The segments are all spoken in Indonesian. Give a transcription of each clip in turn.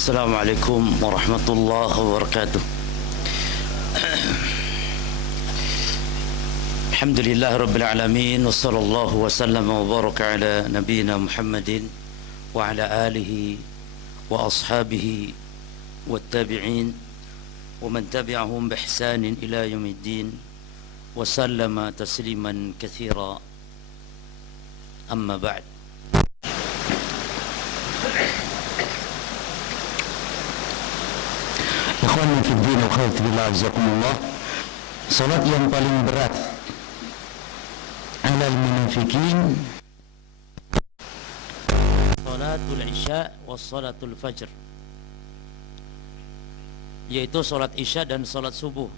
Assalamualaikum warahmatullahi wabarakatuh. Alhamdulillah rabbil alamin, wa sallallahu wa sallama wa baraka ala nabiyyina Muhammadin wa ala alihi wa ashabihi wa tabi'in wa man tabi'ahum bi ihsanin ila yaumiddin wa sallama tasliman katsira. Amma ba'd. Ikhwani fi din wa akhwati fillah, jazakumullah. Salat yang paling berat alal munafikin salatul isya wa salatul fajr, yaitu salat isya dan salat subuh.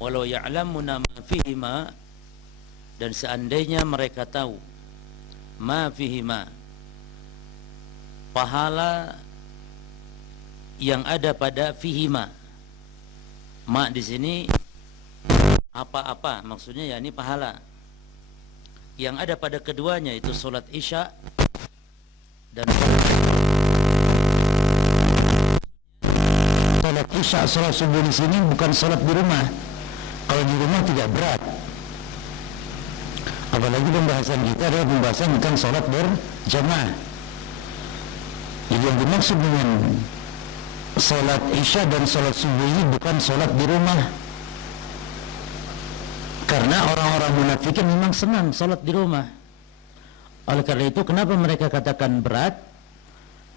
Walau ya'lamuna ma fihima, dan seandainya mereka tahu ma fihima, pahala yang ada pada fihima. Ma di sini apa-apa, maksudnya yakni pahala yang ada pada keduanya, itu salat isya dan salat isya. Salat subuh di sini bukan salat di rumah. Kalau di rumah tidak berat. Apalagi pembahasan kita adalah pembahasan tentang salat berjamaah. Jadi yang dimaksud dengan salat isya dan salat subuh ini bukan salat di rumah. Karena orang-orang munafikin memang senang salat di rumah. Oleh karena itu, kenapa mereka katakan berat?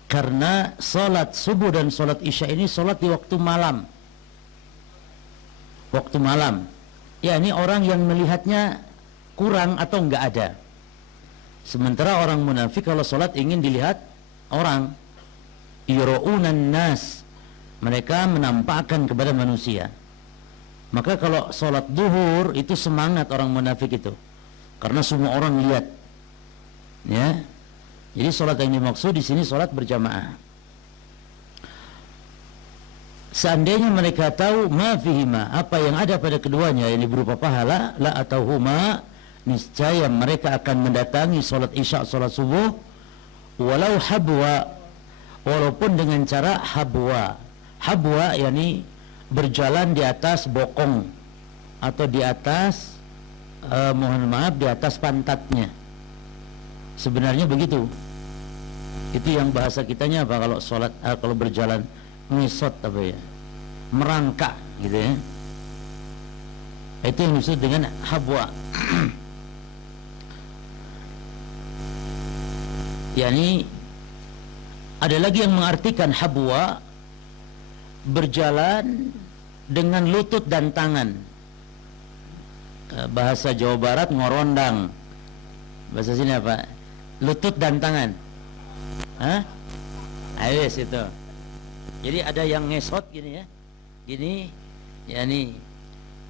Karena salat subuh dan salat isya ini salat di waktu malam. Waktu malam, yakni orang yang melihatnya kurang atau enggak ada. Sementara orang munafik kalau salat ingin dilihat orang. Yura'unan nas, mereka menampakkan kepada manusia. Maka kalau sholat duhur itu semangat orang munafik itu, karena semua orang lihat, ya. Jadi sholat yang dimaksud di sini sholat berjamaah. Seandainya mereka tahu ma fihima, apa yang ada pada keduanya, ini berupa pahala, la atauhuma, niscaya mereka akan mendatangi sholat isya, sholat subuh, walau habwa, walaupun dengan cara habwa. Habwa yakni berjalan di atas bokong atau di atas mohon maaf, di atas pantatnya. Sebenarnya begitu. Itu yang bahasa kitanya apa kalau sholat, kalau berjalan ngisot apa ya, merangkak gitu ya. Itu yang disebut dengan habwa. Yani ada lagi yang mengartikan habwa, berjalan dengan lutut dan tangan. Bahasa Jawa Barat ngorondang. Bahasa sini apa? Lutut dan tangan. Hah? Ayo itu. Jadi ada yang ngesot gini ya. Gini, yakni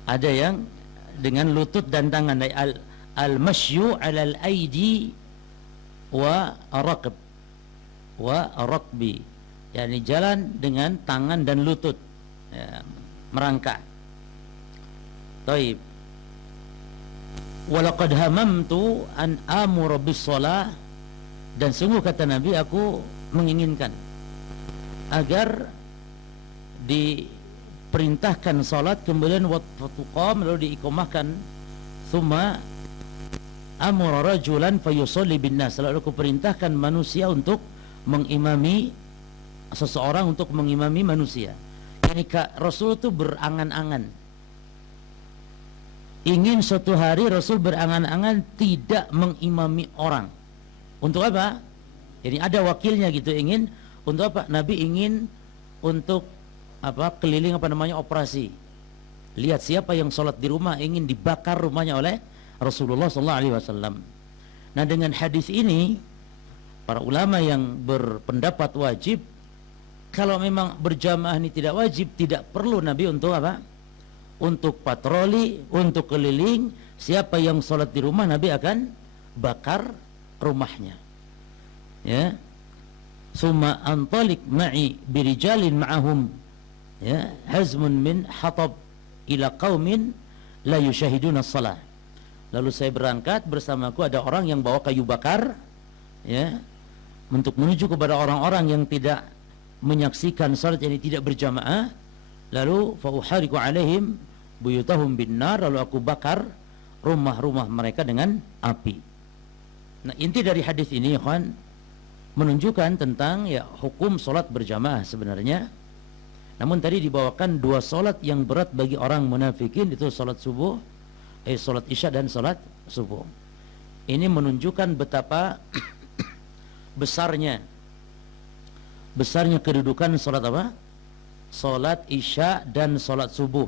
ada yang dengan lutut dan tangan. Al-masyu 'alal aidi wa raqab wa raqbi, yakni jalan dengan tangan dan lutut, ya, merangkak. Taib. Walaqad hamamtu an amura bis shalah, dan sungguh kata Nabi, aku menginginkan agar diperintahkan salat, kemudian waktu qam, lalu diiqamahkan, thumma amura rajulan fayusalli bin nas, lalu aku perintahkan manusia untuk mengimami, seseorang untuk mengimami manusia. Ini Rasul itu berangan-angan, ingin suatu hari Rasul berangan-angan tidak mengimami orang. Untuk apa? Ini ada wakilnya gitu, ingin untuk apa? Nabi ingin untuk apa? Keliling apa namanya, operasi. Lihat siapa yang sholat di rumah, ingin dibakar rumahnya oleh Rasulullah SAW. Nah, dengan hadis ini para ulama yang berpendapat wajib, kalau memang berjamaah ini tidak wajib, tidak perlu Nabi untuk apa? Untuk patroli, untuk keliling. Siapa yang sholat di rumah, Nabi akan bakar rumahnya. Ya. Summa antalik ma'i birijalin ma'ahum, ya, hazmun min hatab ila qaumin la yushahiduna shalah. Lalu saya berangkat, bersamaku ada orang yang bawa kayu bakar, ya, untuk menuju kepada orang-orang yang tidak menyaksikan salat yang tidak berjamaah, lalu fa uhariqu alaihim buyutahum binnar, lalu aku bakar rumah-rumah mereka dengan api. Nah, inti dari hadis ini, ikhwan, menunjukkan tentang ya hukum salat berjamaah sebenarnya. Namun tadi dibawakan dua salat yang berat bagi orang munafikin, itu salat subuh, salat isya dan salat subuh. Ini menunjukkan betapa besarnya kedudukan salat apa? Salat isya dan salat subuh.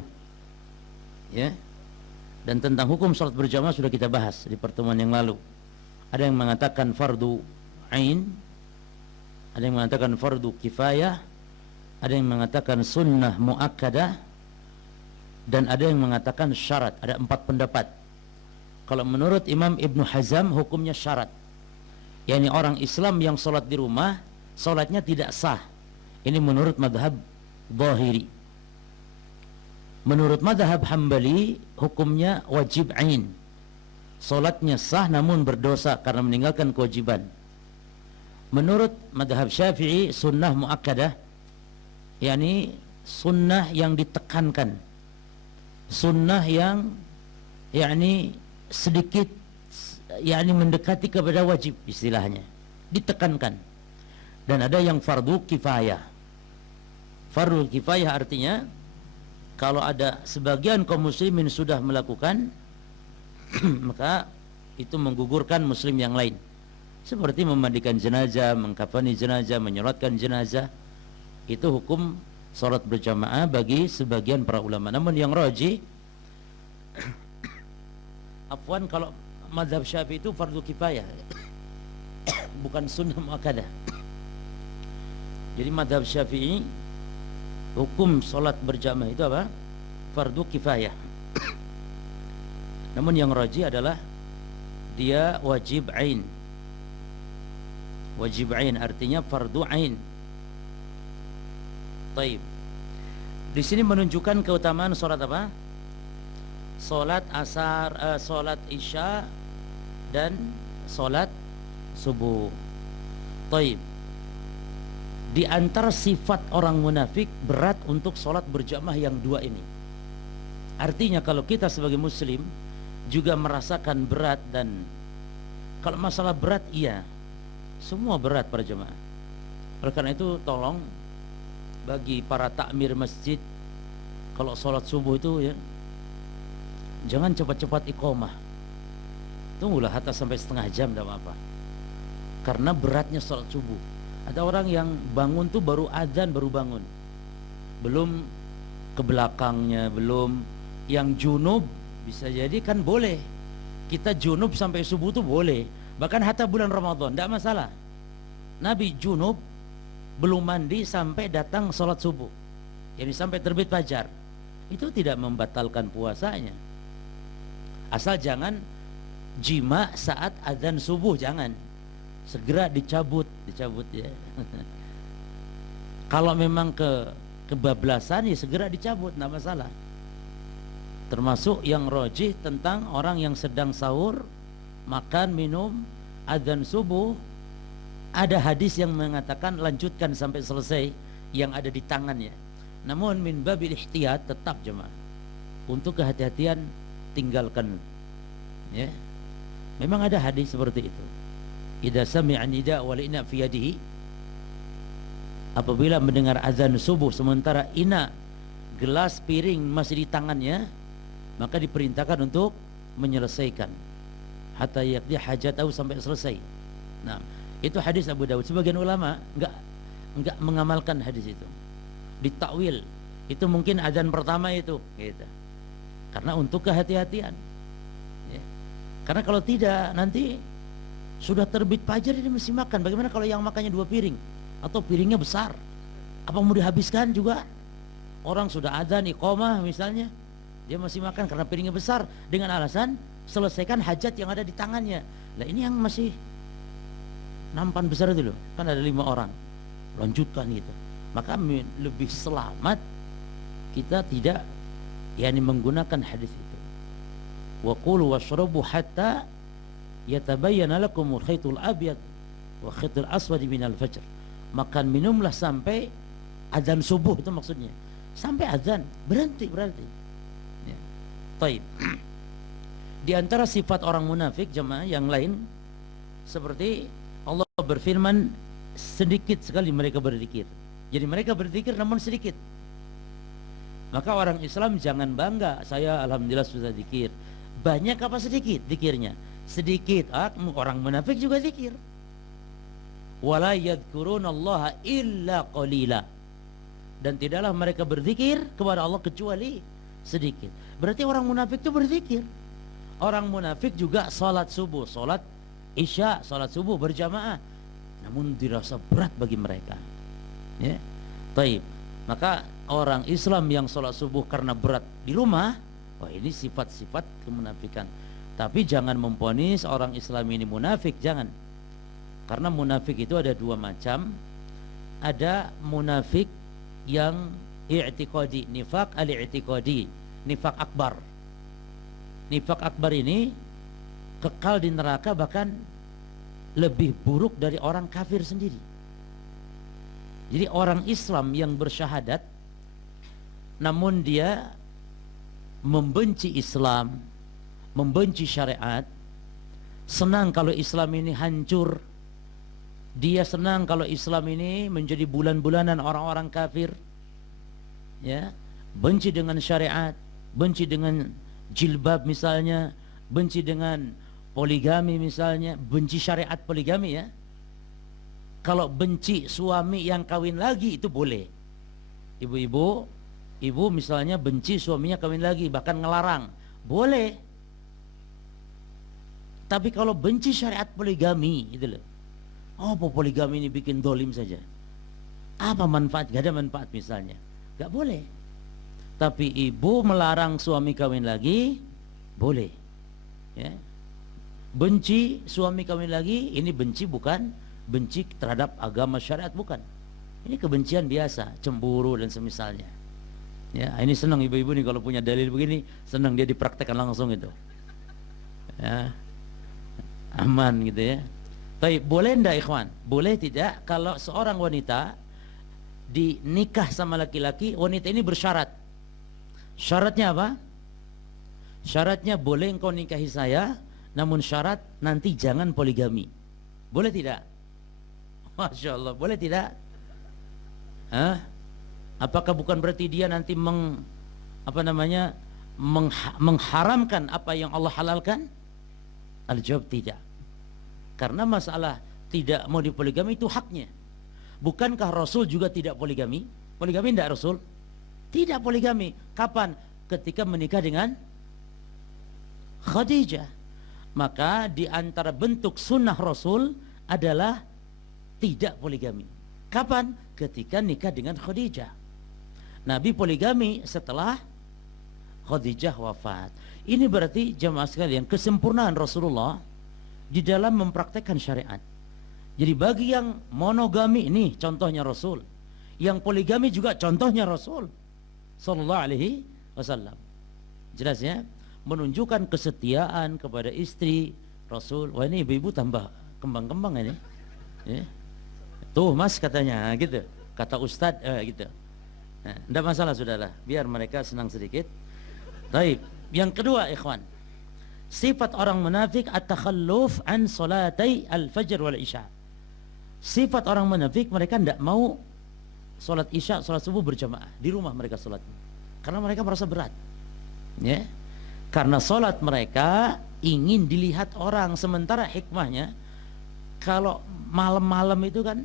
Ya. Dan tentang hukum salat berjamaah sudah kita bahas di pertemuan yang lalu. Ada yang mengatakan fardu ain, ada yang mengatakan fardu kifayah, ada yang mengatakan sunnah muakkadah, dan ada yang mengatakan syarat. Ada 4 pendapat. Kalau menurut Imam Ibnu Hazm hukumnya syarat, yakni orang Islam yang sholat di rumah sholatnya tidak sah. Ini menurut madhab Zahiri. Menurut madhab Hambali hukumnya wajib ain, sholatnya sah namun berdosa karena meninggalkan kewajiban. Menurut madhab Syafi'i sunnah muakkadah, yakni sunnah yang ditekankan, sunnah yang yakni sedikit yakni mendekati kepada wajib, istilahnya ditekankan. Dan ada yang fardu kifayah. Fardu kifayah artinya kalau ada sebagian kaum muslimin sudah melakukan maka itu menggugurkan muslim yang lain, seperti memandikan jenazah, mengkafani jenazah, menyolatkan jenazah. Itu hukum salat berjamaah bagi sebagian para ulama. Namun yang rajih afwan, kalau mazhab Syafi'i itu fardu kifayah bukan sunnah muakkadah. Jadi mazhab Syafi'i hukum salat berjamaah itu apa? Fardu kifayah. Namun yang rajih adalah dia wajib ain. Wajib ain artinya fardu ain. Taib. Di sini menunjukkan keutamaan salat apa? Salat asar, salat isya dan salat subuh. Taib. Di antara sifat orang munafik berat untuk salat berjamaah yang dua ini. Artinya kalau kita sebagai muslim juga merasakan berat, dan kalau masalah berat iya, semua berat para jemaah. Oleh karena itu tolong bagi para takmir masjid, kalau salat subuh itu ya jangan cepat-cepat iqamah. Tunggulah hatta sampai setengah jam, tidak apa-apa. Karena beratnya salat subuh. Ada orang yang bangun tuh baru adzan baru bangun, belum ke belakangnya, belum. Yang junub bisa jadi kan boleh, kita junub sampai subuh tuh boleh, bahkan hatta bulan Ramadan tidak masalah. Nabi junub belum mandi sampai datang sholat subuh, jadi sampai terbit fajar, itu tidak membatalkan puasanya, asal jangan jima saat adzan subuh, jangan. Segera dicabut ya. Kalau memang kebablasan ya segera dicabut, tidak masalah. Termasuk yang rajih tentang orang yang sedang sahur, makan, minum, adzan subuh, ada hadis yang mengatakan lanjutkan sampai selesai yang ada di tangannya. Namun min babil ihtiyat, tetap jemaah, untuk kehati-hatian tinggalkan ya. Memang ada hadis seperti itu. Idza sami'a nida wal ina fi yadihi, apabila mendengar azan subuh sementara ina, gelas piring masih di tangannya, maka diperintahkan untuk menyelesaikan hatta yaqdi hajatahu, sampai selesai. Nah, itu hadis Abu Dawud. Sebagian ulama enggak mengamalkan hadis itu, ditakwil. Itu mungkin azan pertama itu gitu. Karena untuk kehati-hatian ya. Karena kalau tidak nanti sudah terbit fajar dia mesti makan. Bagaimana kalau yang makannya 2 piring atau piringnya besar? Apa mau dihabiskan juga? Orang sudah adzan iqamah misalnya, dia masih makan karena piringnya besar dengan alasan selesaikan hajat yang ada di tangannya. Nah, ini yang masih nampan besar itu loh, kan ada 5 orang, lanjutkan gitu. Maka lebih selamat kita tidak yakni menggunakan hadis itu. Wa qulu washrabu hatta yatabayyana lakumul khaytul abyad wa khaytul aswad minal fajr. Makan minumlah sampai Adzan subuh itu maksudnya. Sampai adzan berhenti berarti. Ya. Taib. Di antara sifat orang munafik jemaah yang lain seperti Allah berfirman sedikit sekali mereka berzikir. Jadi mereka berzikir namun sedikit. Maka orang Islam jangan bangga, saya alhamdulillah sudah zikir. Banyak apa sedikit zikirnya? Sedikit. Orang munafik juga zikir. Wala yadhkurunallaha illa qalila. Dan tidaklah mereka berzikir kepada Allah kecuali sedikit. Berarti orang munafik itu berzikir. Orang munafik juga salat subuh, salat isya, salat subuh berjamaah, namun dirasa berat bagi mereka. Ya. Taib. Maka orang Islam yang salat subuh karena berat di rumah, wah ini sifat-sifat kemunafikan. Tapi jangan memvonis orang Islam ini munafik, jangan. Karena munafik itu ada dua macam. Ada munafik yang i'tiqadi, nifaq al-i'tiqadi, nifaq akbar. Nifaq akbar ini kekal di neraka bahkan lebih buruk dari orang kafir sendiri. Jadi orang Islam yang bersyahadat namun dia membenci Islam, membenci syariat, senang kalau Islam ini hancur, dia senang kalau Islam ini menjadi bulan-bulanan orang-orang kafir, ya, benci dengan syariat, benci dengan jilbab misalnya, benci dengan poligami misalnya, benci syariat poligami ya. Kalau benci suami yang kawin lagi itu boleh. Ibu misalnya benci suaminya kawin lagi, bahkan ngelarang, boleh. Tapi kalau benci syariat poligami itu loh, oh poligami ini bikin dolim saja, apa manfaat? Gak ada manfaat misalnya, gak boleh. Tapi ibu melarang suami kawin lagi, boleh. Ya. Benci suami kawin lagi, ini benci bukan benci terhadap agama syariat, bukan. Ini kebencian biasa, cemburu dan semisalnya. Ya, ini senang ibu-ibu nih kalau punya dalil begini, senang dia dipraktekkan langsung itu. Ya. Aman gitu ya. Tapi boleh enggak ikhwan? Boleh tidak kalau seorang wanita dinikah sama laki-laki, wanita ini bersyarat. Syaratnya apa? Syaratnya boleh engkau nikahi saya, namun syarat nanti jangan poligami. Boleh tidak? Masya Allah, boleh tidak? Hah? Apakah bukan berarti dia nanti mengharamkan apa yang Allah halalkan? Al-jawab tidak. Karena masalah tidak mau dipoligami itu haknya. Bukankah Rasul juga tidak poligami? Poligami tidak Rasul? Tidak poligami. Kapan? Ketika menikah dengan Khadijah. Maka di antara bentuk sunnah Rasul adalah tidak poligami. Kapan? Ketika nikah dengan Khadijah. Nabi poligami setelah Khadijah wafat. Ini berarti jemaah sekalian kesempurnaan Rasulullah di dalam mempraktekkan syariat. Jadi bagi yang monogami ini contohnya Rasul, yang poligami juga contohnya Rasul sallallahu alaihi wasallam. Jelas ya? Menunjukkan kesetiaan kepada istri Rasul. Wah ini ibu-ibu tambah kembang-kembang ini. Ya. Tuh mas katanya gitu. Kata Ustadz gitu. Nah, tidak masalah sudahlah, biar mereka senang sedikit. Baik, yang kedua ikhwan, sifat orang munafik at-takhalluf an salatai al-fajr wal isya. Sifat orang munafik, mereka tidak mau salat isya, salat subuh berjamaah di rumah mereka salat. Karena mereka merasa berat. Ya. Karena salat mereka ingin dilihat orang, sementara hikmahnya kalau malam-malam itu kan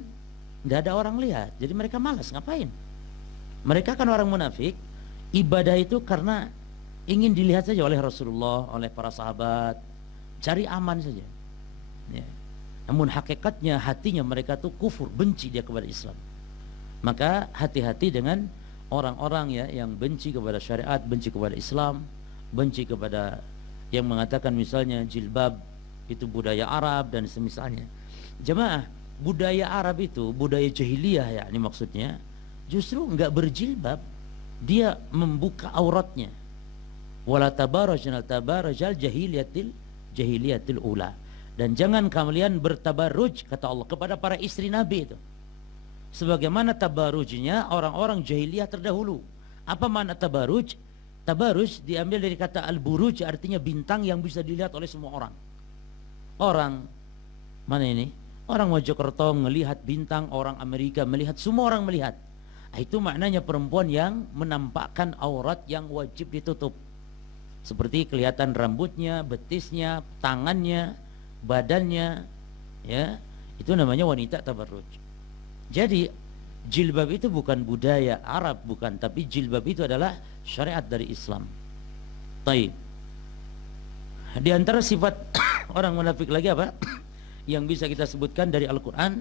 tidak ada orang lihat. Jadi mereka malas ngapain? Mereka kan orang munafik, ibadah itu karena ingin dilihat saja oleh Rasulullah, oleh para sahabat, cari aman saja. Ya. Namun hakikatnya hatinya mereka tuh kufur, benci dia kepada Islam. Maka hati-hati dengan orang-orang ya yang benci kepada syariat, benci kepada Islam, benci kepada yang mengatakan misalnya jilbab itu budaya Arab dan semisalnya. Jemaah, budaya Arab itu budaya jahiliyah ya, ini maksudnya. Justru enggak berjilbab, dia membuka auratnya. Wala tabarrajal jahiliyatil ula. Dan jangan kalian bertabarruj kata Allah kepada para istri Nabi itu. sebagaimana tabarujnya orang-orang jahiliyah terdahulu. Apa makna tabaruj? Tabaruj diambil dari kata al-buruj, artinya bintang yang bisa dilihat oleh semua orang. Orang mana ini? Orang Mojokerto melihat bintang, orang Amerika melihat, semua orang melihat. Itu maknanya perempuan yang menampakkan aurat yang wajib ditutup. Seperti kelihatan rambutnya, betisnya, tangannya, badannya, ya. Itu namanya wanita tabarruj. Jadi jilbab itu bukan budaya Arab, bukan, tapi jilbab itu adalah syariat dari Islam. Taib. Di antara sifat orang munafik lagi apa? Yang bisa kita sebutkan dari Al-Quran,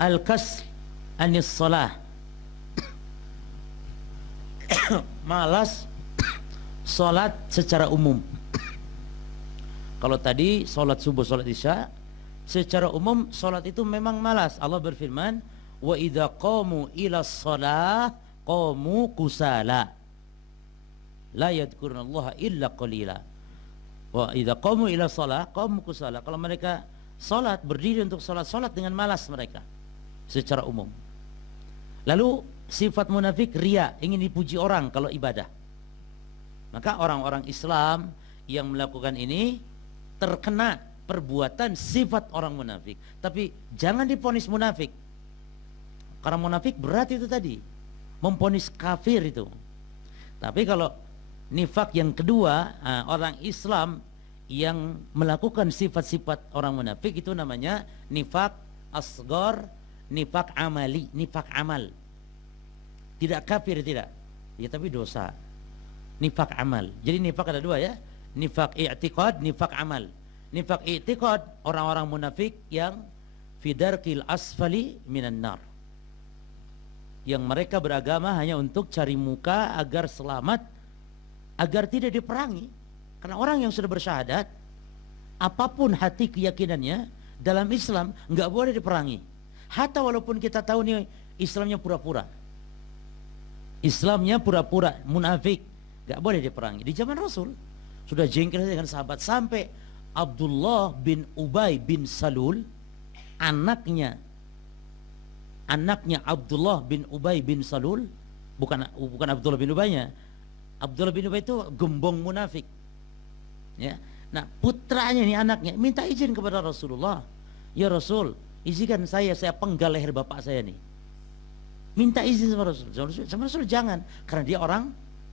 al-kasl anis salah, malas salat secara umum. Kalau tadi salat subuh, salat isya, secara umum salat itu memang malas. Allah berfirman, wa idza qamu ila shalah qamu kusala la yadhkurunallaha illa qalila. Wa idza qamu ila shalah qamu kusala. Kalau mereka salat, berdiri untuk salat dengan malas mereka secara umum. Lalu sifat munafik riya, ingin dipuji orang kalau ibadah. Maka orang-orang Islam yang melakukan ini terkena perbuatan sifat orang munafik. Tapi jangan diponis munafik, karena munafik berat itu tadi, memponis kafir itu. Tapi kalau nifak yang kedua, orang Islam yang melakukan sifat-sifat orang munafik, itu namanya nifak asghar, nifak amali, nifak amal. Tidak kafir, tidak ya, tapi dosa. Nifak amal. Jadi nifak ada dua ya, nifak i'tiqad, nifak amal. Nifak i'tiqad orang-orang munafik yang fidarkil asfali minan nar, yang mereka beragama hanya untuk cari muka agar selamat, agar tidak diperangi. Karena orang yang sudah bersyahadat, apapun hati keyakinannya dalam Islam, nggak boleh diperangi. Hatta walaupun kita tahu nih Islamnya pura-pura, Islamnya pura-pura munafik, nggak boleh diperangi. Di zaman Rasul sudah jengkel dengan sahabat, sampai Abdullah bin Ubay bin Salul, anaknya Abdullah bin Ubay bin Salul, bukan Abdullah bin Ubaynya. Abdullah bin Ubay itu gembong munafik, ya. Nah putranya ini, anaknya minta izin kepada Rasulullah, ya Rasul, izinkan saya penggal leher bapak saya nih. Minta izin sama Rasul. Sama Rasul jangan, karena dia orang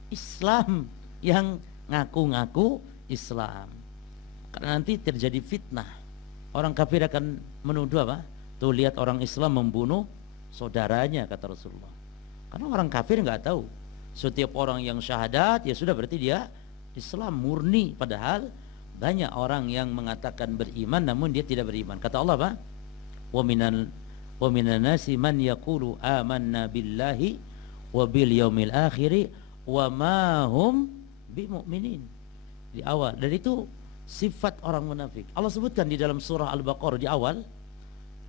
Islam yang ngaku-ngaku Islam. Karena nanti terjadi fitnah. Orang kafir akan menuduh apa? Tuh lihat orang Islam membunuh saudaranya, kata Rasulullah. Karena orang kafir nggak tahu. Setiap orang yang syahadat ya sudah, berarti dia Islam murni. Padahal banyak orang yang mengatakan beriman namun dia tidak beriman. Kata Allah apa? Wa minan nasi man yaqulu amanna billahi wa bil yaumil akhir wa ma hum bimu'minin. Di awal. Dan itu sifat orang munafik. Allah sebutkan di dalam surah Al-Baqarah di awal,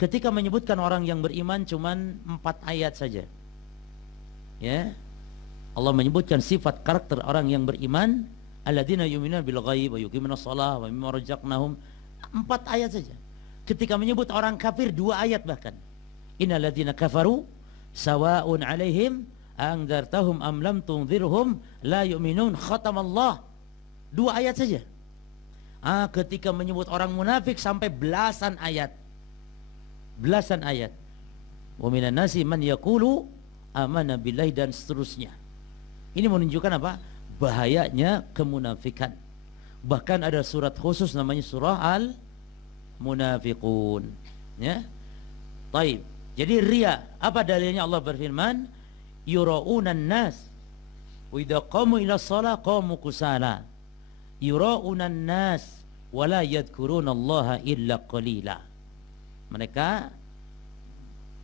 ketika menyebutkan orang yang beriman cuman 4 ayat saja. Ya. Allah menyebutkan sifat karakter orang yang beriman, alladzina yu'minuna bil ghaib wa yuqimuna shalah wa mimma razaqnahum, 4 ayat saja. Ketika menyebut orang kafir 2 ayat bahkan. Innal ladzina kafaru sawa'un 'alaihim anzartahum am lam tunzirhum la yu'minun, khatamallah. 2 ayat saja. Ketika menyebut orang munafik sampai belasan ayat. Belasan ayat. Wa minan nasi man yaqulu amanna billahi, dan seterusnya. Ini menunjukkan apa? Bahayanya kemunafikan. Bahkan ada surat khusus namanya surah Al-Munafiqun. Ya. Taib. Jadi riya, apa dalilnya? Allah berfirman, yura'unan nas wa idza qamu ila shalah qamu kusala. Yura'unan nas wa la yadhkurunallaha illa qalila. Mereka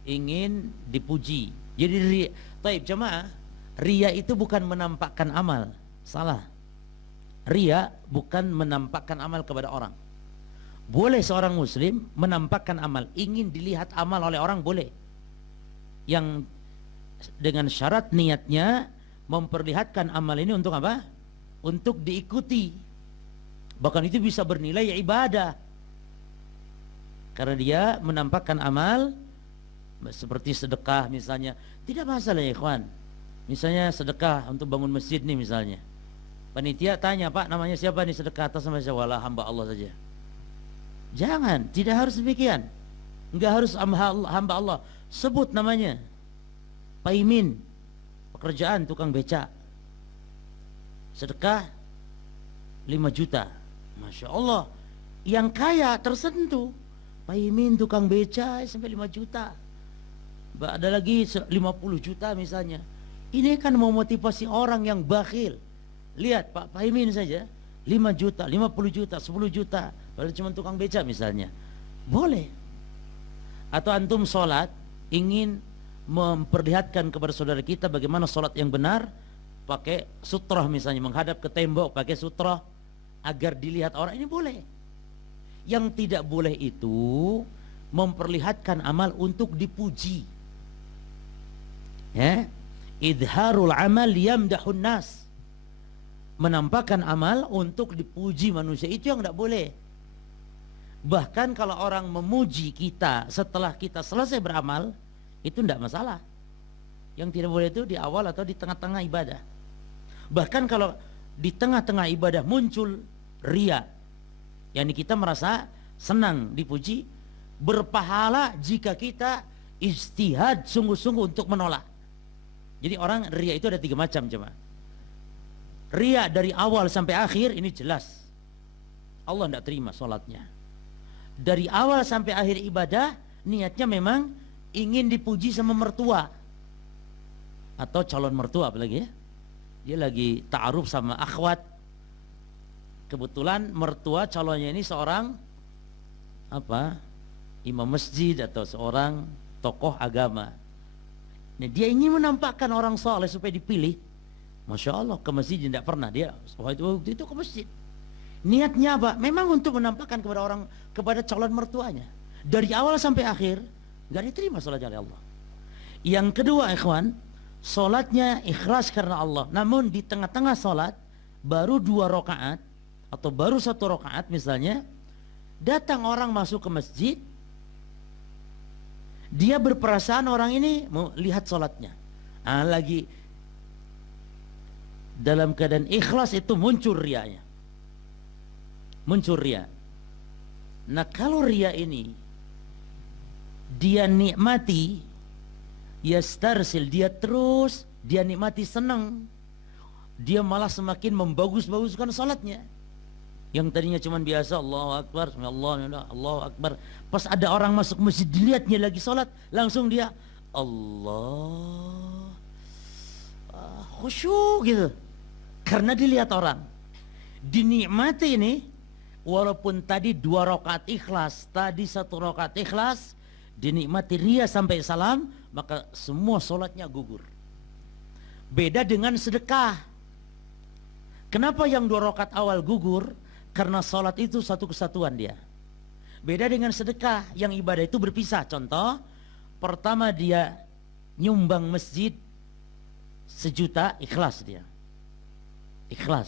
ingin dipuji. Jadi riya. Taib jemaah, riya itu bukan menampakkan amal. Salah. Riya bukan menampakkan amal kepada orang. Boleh seorang muslim menampakkan amal, ingin dilihat amal oleh orang, boleh. Yang dengan syarat niatnya memperlihatkan amal ini untuk apa? Untuk diikuti. Bahkan itu bisa bernilai ibadah. Karena dia menampakkan amal seperti sedekah misalnya. Tidak masalah ya ikhwan. Misalnya sedekah untuk bangun masjid nih misalnya. Panitia tanya, Pak namanya siapa nih, sedekah atas nama siapa? Walah, hamba Allah saja. Jangan, tidak harus demikian. Enggak harus hamba Allah. Sebut namanya. Pak Imin, pekerjaan tukang beca. Sedekah 5 juta. Masya Allah. Yang kaya tersentuh. Pak Imin tukang beca sampai 5 juta. Ada lagi 50 juta misalnya. Ini kan memotivasi orang yang bakhil. Lihat Pak Imin saja 5 juta, 50 juta, 10 juta. Padahal cuma tukang beca misalnya. Boleh. Atau antum sholat ingin memperlihatkan kepada saudara kita bagaimana sholat yang benar, pakai sutrah misalnya, menghadap ke tembok pakai sutrah agar dilihat orang, ini boleh. Yang tidak boleh itu memperlihatkan amal untuk dipuji. Ya, idharul amal yamdahun nas, menampakkan amal untuk dipuji manusia, itu yang tidak boleh. Bahkan kalau orang memuji kita setelah kita selesai beramal, itu tidak masalah. Yang tidak boleh itu di awal atau di tengah-tengah ibadah. Bahkan kalau di tengah-tengah ibadah muncul riya, yakni kita merasa senang dipuji, berpahala jika kita ijtihad sungguh-sungguh untuk menolak. Jadi orang riya itu ada 3 macam jemaah. Riya dari awal sampai akhir ini jelas Allah tidak terima sholatnya. Dari awal sampai akhir ibadah niatnya memang ingin dipuji sama mertua atau calon mertua, apalagi ya, dia lagi ta'aruf sama akhwat. Kebetulan mertua calonnya ini seorang imam masjid atau seorang tokoh agama. Nah, dia ingin menampakkan orang soleh supaya dipilih. Masya Allah, ke masjid tidak pernah dia. Waktu itu ke masjid. Niatnya apa? Memang untuk menampakkan kepada calon mertuanya. Dari awal sampai akhir gak diterima sholatnya oleh Allah. Yang kedua ikhwan, sholatnya ikhlas karena Allah. Namun di tengah-tengah sholat baru 2 rakaat atau baru 1 rakaat misalnya, datang orang masuk ke masjid, dia berperasaan orang ini mau lihat sholatnya. Lagi dalam keadaan ikhlas itu muncul rianya. Muncul ria. Nah, kalau ria ini dia nikmati, yastarsil, dia terus dia nikmati, senang, dia malah semakin membagus-baguskan salatnya. Yang tadinya cuma biasa Allahu Akbar, Allahu Akbar, pas ada orang masuk masjid dilihatnya lagi salat, langsung dia Allah, khusyuk gitu, karena dilihat orang. Dinikmati ini. Walaupun tadi 2 rakaat ikhlas, tadi 1 rakaat ikhlas, dinikmati ria sampai salam, maka semua solatnya gugur. Beda dengan sedekah. Kenapa yang 2 rakaat awal gugur? Karena solat itu satu kesatuan dia. Beda dengan sedekah, yang ibadah itu berpisah. Contoh, pertama dia nyumbang masjid 1 juta, ikhlas dia. Ikhlas.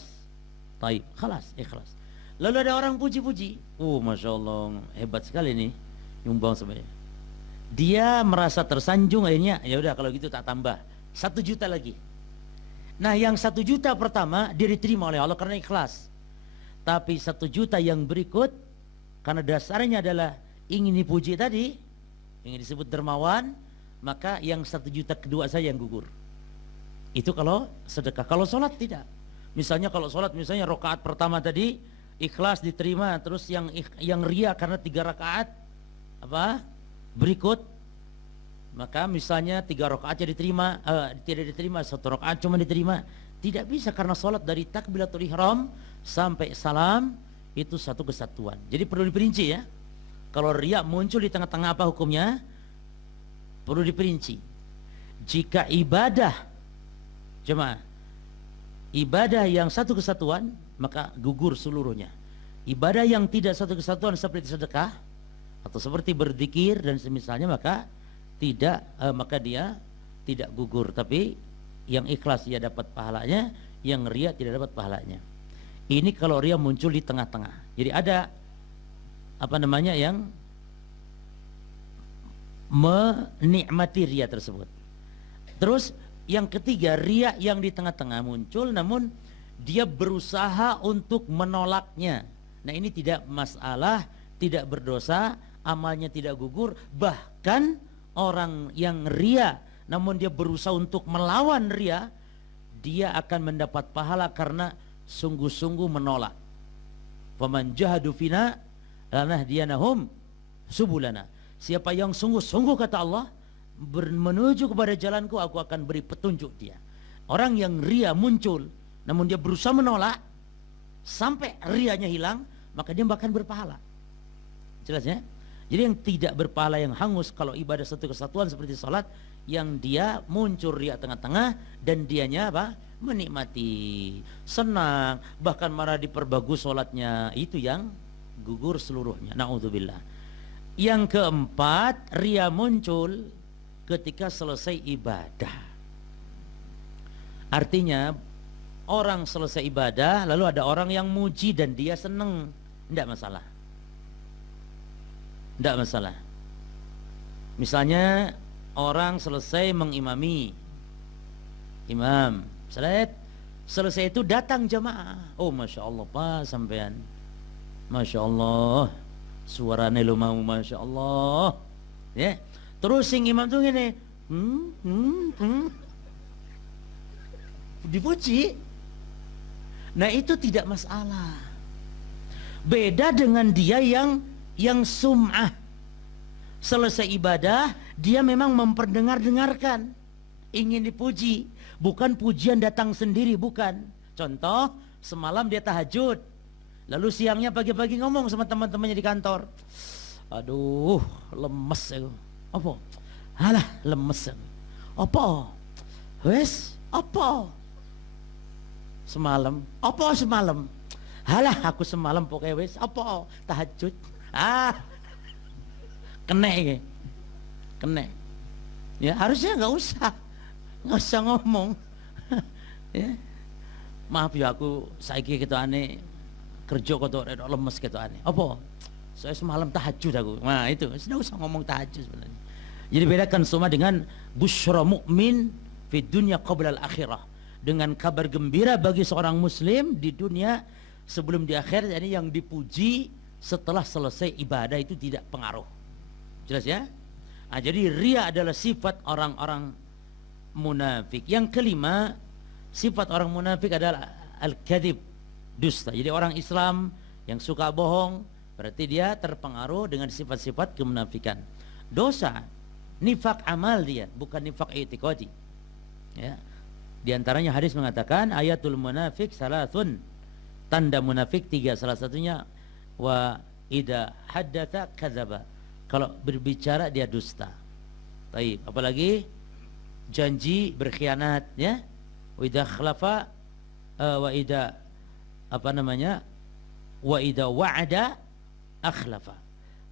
Taib, khalas, ikhlas. Lalu ada orang puji-puji, Masya Allah hebat sekali nih nyumbang sebenarnya. Dia merasa tersanjung, akhirnya ya udah kalau gitu tak tambah 1 juta lagi. Nah, yang 1 juta pertama dia diterima oleh Allah karena ikhlas. Tapi 1 juta yang berikut, karena dasarnya adalah ingin dipuji tadi, ingin disebut dermawan, maka yang 1 juta kedua saja yang gugur. Itu kalau sedekah. Kalau sholat tidak. Misalnya kalau sholat, misalnya rakaat pertama tadi ikhlas diterima, terus yang ria karena 3 rakaat berikut, maka misalnya 3 rakaatnya diterima, tidak diterima, 1 rakaat cuma diterima. Tidak bisa, karena sholat dari takbiratul ihram sampai salam itu satu kesatuan. Jadi perlu diperinci ya. Kalau ria muncul di tengah-tengah, apa hukumnya? Perlu diperinci. Jika ibadah jemaah, ibadah yang satu kesatuan, maka gugur seluruhnya. Ibadah yang tidak satu kesatuan seperti sedekah atau seperti berzikir dan semisalnya, maka tidak, maka dia tidak gugur. Tapi yang ikhlas dia dapat pahalanya, yang ria tidak dapat pahalanya. Ini kalau ria muncul di tengah-tengah. Jadi ada yang menikmati riya tersebut. Terus yang ketiga, riya yang di tengah-tengah muncul namun dia berusaha untuk menolaknya. Nah, ini tidak masalah, tidak berdosa, amalnya tidak gugur. Bahkan orang yang riya namun dia berusaha untuk melawan riya, dia akan mendapat pahala karena sungguh-sungguh menolak. Faman jahadu fina lanahdiyanahum subulana. Siapa yang sungguh-sungguh, kata Allah, menuju kepada jalanku, aku akan beri petunjuk dia. Orang yang riya muncul namun dia berusaha menolak sampai riyanya hilang, maka dia bahkan berpahala. Jelas ya? Jadi yang tidak berpahala, yang hangus kalau ibadah satu kesatuan seperti salat, yang dia muncul riya tengah-tengah dan dianya apa? Menikmati, senang, bahkan malah diperbagus salatnya, itu yang gugur seluruhnya. Na'udzubillah. Yang keempat, riya muncul ketika selesai ibadah. Artinya orang selesai ibadah lalu ada orang yang muji dan dia senang, tidak masalah. Tidak masalah. Misalnya orang selesai mengimami, imam selesai itu datang jamaah. Oh, masya Allah Pak sampean, masya Allah, suaranya lo mau, masya Allah, ya. Terus sing imam tuh gini, dipuji. Nah, itu tidak masalah. Beda dengan dia yang sum'ah. Selesai ibadah, dia memang memperdengar-dengarkan, ingin dipuji, bukan pujian datang sendiri, bukan. Contoh, semalam dia tahajud, lalu siangnya pagi-pagi ngomong sama teman-temannya di kantor, aduh lemes aku. Apa? Halah lemes aku. Apa? Wes, apa? Semalam. Apa semalam? Halah aku semalam pokoknya wes. Apa? Tahajud. Kena. Ya, harusnya nggak usah ngomong. Ya. Maaf ya, aku saiki gitu aneh kerja kok lemes gitu aneh. Apa? Saya semalam tahajud aku. Nah, itu sudah usah ngomong tahajud sebenarnya. Jadi bedakan semua dengan busyra mu'min fi dunya qabla al-akhirah. Dengan kabar gembira bagi seorang muslim di dunia sebelum di akhir, yani yang dipuji setelah selesai ibadah itu tidak pengaruh. Jelas ya? Nah, jadi riya adalah sifat orang-orang munafik. Yang kelima, sifat orang munafik adalah al-kadhib, dusta. Jadi orang Islam yang suka bohong, berarti dia terpengaruh dengan sifat-sifat kemunafikan. Dosa, nifak amal dia, bukan nifak i'tiqadi. Ya. Di antaranya hadis mengatakan ayatul munafik salasun, tanda munafik tiga, salah satunya wa idza haddatsa kadzaba, kalau berbicara dia dusta. Baik, apalagi janji berkhianat, ya. Wa idza khlafa wa idza wa idza wa'ada akhlafa.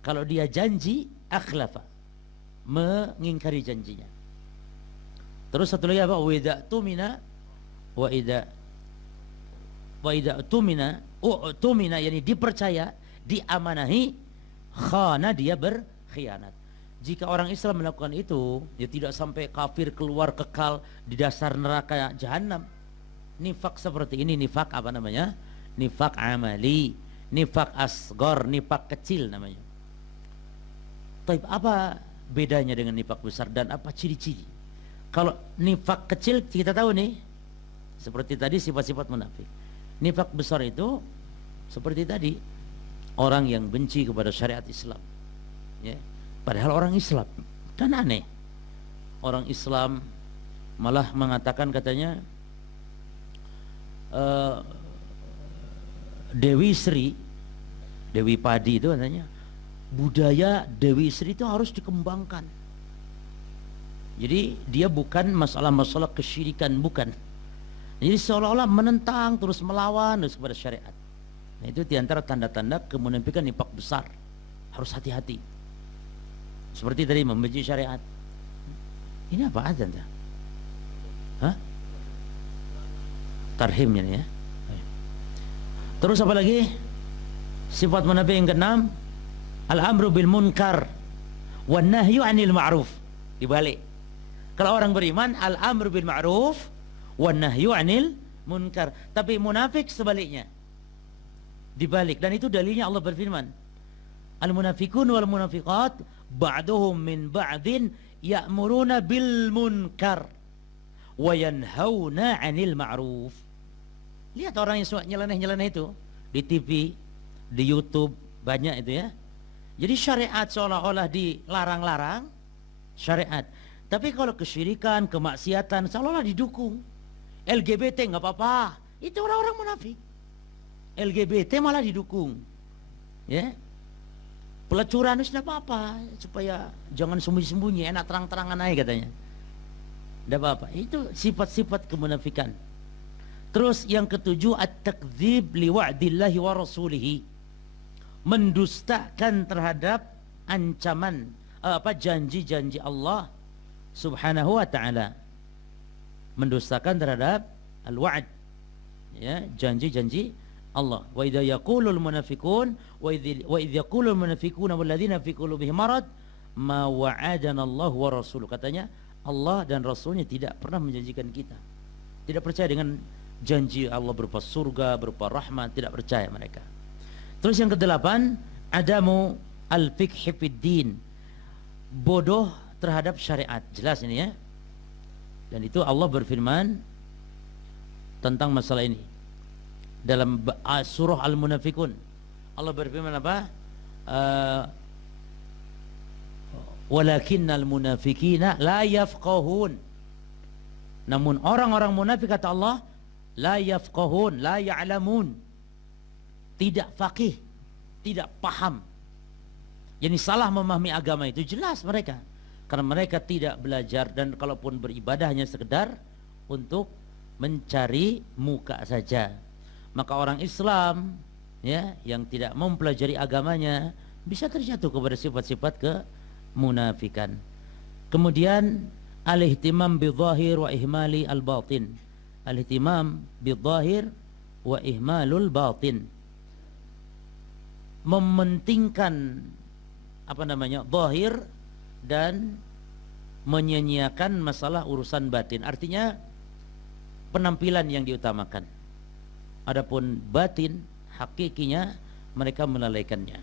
Kalau dia janji akhlafa, mengingkari janjinya. Terus satu lagi apa? Wa idza tumina tumina, yani dipercaya, diamanahi, khana, dia berkhianat. Jika orang Islam melakukan itu, dia tidak sampai kafir, keluar kekal di dasar neraka jahanam. Nifak seperti ini nifak apa namanya? Nifak amali, nifak asgor, nifak kecil namanya. Tapi apa bedanya dengan nifak besar dan apa ciri-ciri? Kalau nifak kecil kita tahu nih, seperti tadi sifat-sifat munafik. Nifak besar itu seperti tadi, orang yang benci kepada syariat Islam, ya. Padahal orang Islam, kan aneh, orang Islam malah mengatakan katanya Dewi Sri, Dewi Padi itu katanya, budaya Dewi Sri itu harus dikembangkan. Jadi dia bukan masalah-masalah kesyirikan, bukan. Jadi seolah-olah menentang, terus melawan terus kepada syariat. Nah, itu diantara tanda-tanda kemunafikan nifak besar. Harus hati-hati. Seperti tadi membenci syariat. Ini apa azan? Hah? Tarhimnya nih ya. Terus apa lagi? Sifat munafik yang keenam, al-amru bil munkar wan nahyu 'anil ma'ruf. Dibalik. Kalau orang beriman, al-amru bil ma'ruf wan nahyu 'anil munkar. Tapi munafik sebaliknya. Dibalik. Dan itu dalilnya Allah berfirman, al-munafiqun wal munafiqat ba'duhum min ba'din ya'muruna bil munkar wa yanhauna 'anil ma'ruf. Lihat orang yang suka nyeleneh-nyeleneh itu di TV, di YouTube, banyak itu ya. Jadi syariat seolah-olah dilarang-larang syariat. Tapi kalau kesyirikan, kemaksiatan seolah-olah didukung. LGBT nggak apa-apa. Itu orang-orang munafik. LGBT malah didukung. Ya. Pelacuran itu tidak apa-apa, supaya jangan sembunyi-sembunyi, enak terang-terangan aja katanya. Tidak apa-apa. Itu sifat-sifat kemunafikan. Terus yang ketujuh, at-takdzib li wa'dillahi wa rasulihi. Mendustakan terhadap ancaman janji-janji Allah Subhanahu wa taala. Mendustakan terhadap al-wa'd, ya, janji-janji Allah. Wa idza yaqulul munafiqun wa idza yaqulul munafiquna wal ladzina fi qulubihim marad ma wa'adana Allah wa rasuluhu. Katanya Allah dan Rasulnya tidak pernah menjanjikan kita. Tidak percaya dengan janji Allah berupa surga, berupa rahmat, tidak percaya mereka. Terus yang kedelapan, adamu al-fiqhi fid din. Bodoh terhadap syariat. Jelas ini ya. Dan itu Allah berfirman tentang masalah ini dalam surah Al-Munafikun. Allah berfirman apa? Walakinnal munafikina la yafqahun. Namun orang-orang munafik, kata Allah, la yafqahun, la ya'lamun, tidak faqih, tidak paham. Yani salah memahami agama itu jelas mereka, karena mereka tidak belajar, dan kalaupun beribadah hanya sekedar untuk mencari muka saja. Maka orang Islam ya yang tidak mempelajari agamanya bisa terjatuh kepada sifat-sifat kemunafikan. Kemudian al-ihtimam bi-dhahir wa ihmali al-batin. Al-ihtimam bi-dhahir wa ihmalul batin. Mementingkan zahir dan menyanyiakan masalah urusan batin. Artinya penampilan yang diutamakan. Adapun batin hakikinya mereka melalaikannya.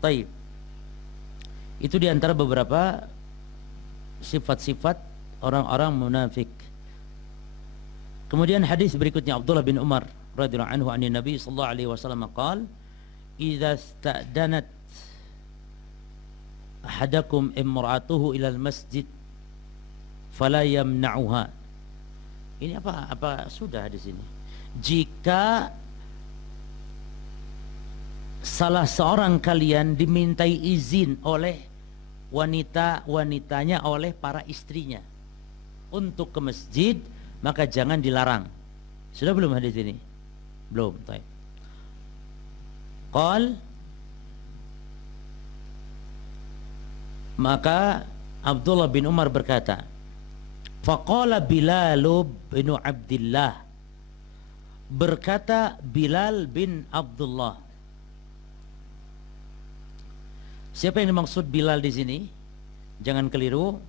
Taib. Itu diantara beberapa sifat-sifat orang-orang munafik. Kemudian hadis berikutnya, Abdullah bin Umar radhiyallahu anhu an Nabi sallallahu alaihi wasallam qaal, "Idza sta'danat ahadakum imra'atuhu ila al-masjid fala yamna'uha." Ini apa sudah hadis ini? Jika salah seorang kalian dimintai izin oleh wanitanya, oleh para istrinya untuk ke masjid, maka jangan dilarang. Sudah belum hadis ini? Belum. Baik. Qal, maka Abdullah bin Umar berkata, faqala Bilal bin Abdullah, berkata Bilal bin Abdullah. Siapa yang dimaksud Bilal di sini? Jangan keliru.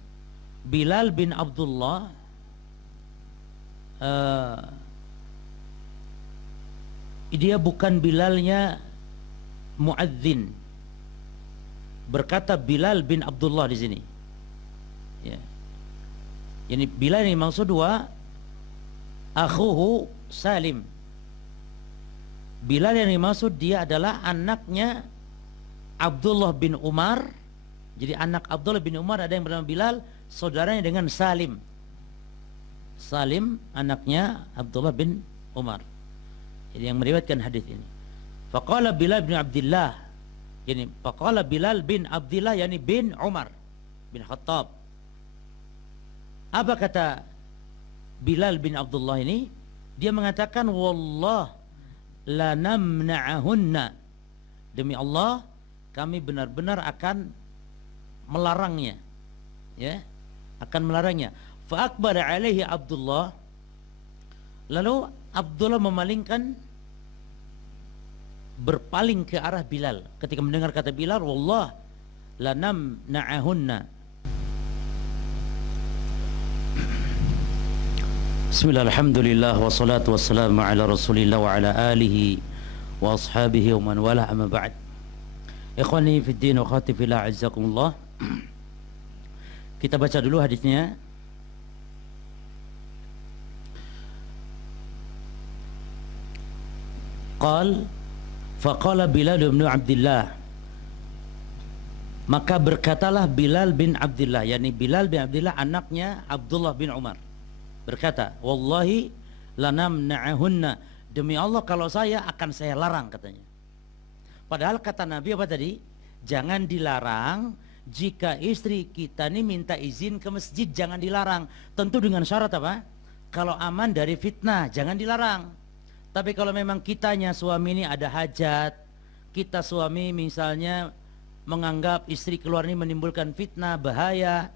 Bilal bin Abdullah dia bukan Bilalnya muadzin. Berkata Bilal bin Abdullah di sini. Ya. Yani Bilal ini maksud dua, akhuhu Salim. Bilal yang dimaksud dia adalah anaknya Abdullah bin Umar. Jadi anak Abdullah bin Umar ada yang bernama Bilal, saudaranya dengan Salim. Salim anaknya Abdullah bin Umar. Jadi yang meriwayatkan hadis ini. Faqala Bilal bin Abdullah. Yani faqala Bilal bin Abdullah, yani bin Umar bin Khattab. Apa kata Bilal bin Abdullah ini? Dia mengatakan, wallah la namna'ahunna, demi Allah kami benar-benar akan melarangnya, ya, akan melarangnya. Fa akbara alaihi Abdullah, lalu Abdullah memalingkan, berpaling ke arah Bilal ketika mendengar kata Bilal, wallah lanamna'ahunna. Bismillah, alhamdulillah, wassalatu wassalamu ala rasulillah wa ala alihi wa ashabihi wa man wala, amma ba'd. Ikhwani fid din wa akhwati fillah, azzakumullah. Kita baca dulu hadisnya. Qal faqala Bilal bin Abdullah, maka berkatalah Bilal bin Abdullah, yakni Bilal bin Abdullah anaknya Abdullah bin Umar, berkata, wallahi lanamna'ahunna, demi Allah kalau saya akan saya larang, katanya. Padahal kata Nabi apa tadi? Jangan dilarang. Jika istri kita ini minta izin ke masjid, jangan dilarang. Tentu dengan syarat apa? Kalau aman dari fitnah, jangan dilarang. Tapi kalau memang kitanya suami ini ada hajat, kita suami misalnya menganggap istri keluar ini menimbulkan fitnah, bahaya,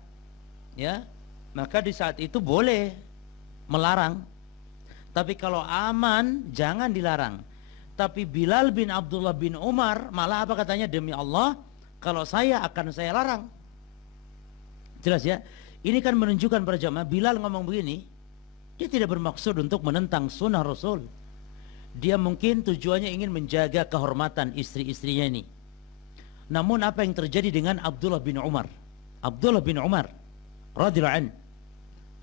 ya, maka di saat itu boleh melarang. Tapi kalau aman, jangan dilarang. Tapi Bilal bin Abdullah bin Umar malah apa katanya? Demi Allah, kalau saya akan saya larang. Jelas ya? Ini kan menunjukkan para jamaah, Bilal ngomong begini, dia tidak bermaksud untuk menentang sunnah Rasul. Dia mungkin tujuannya ingin menjaga kehormatan istri-istrinya ini. Namun apa yang terjadi dengan Abdullah bin Umar? Abdullah bin Umar radhiyallahu anhu,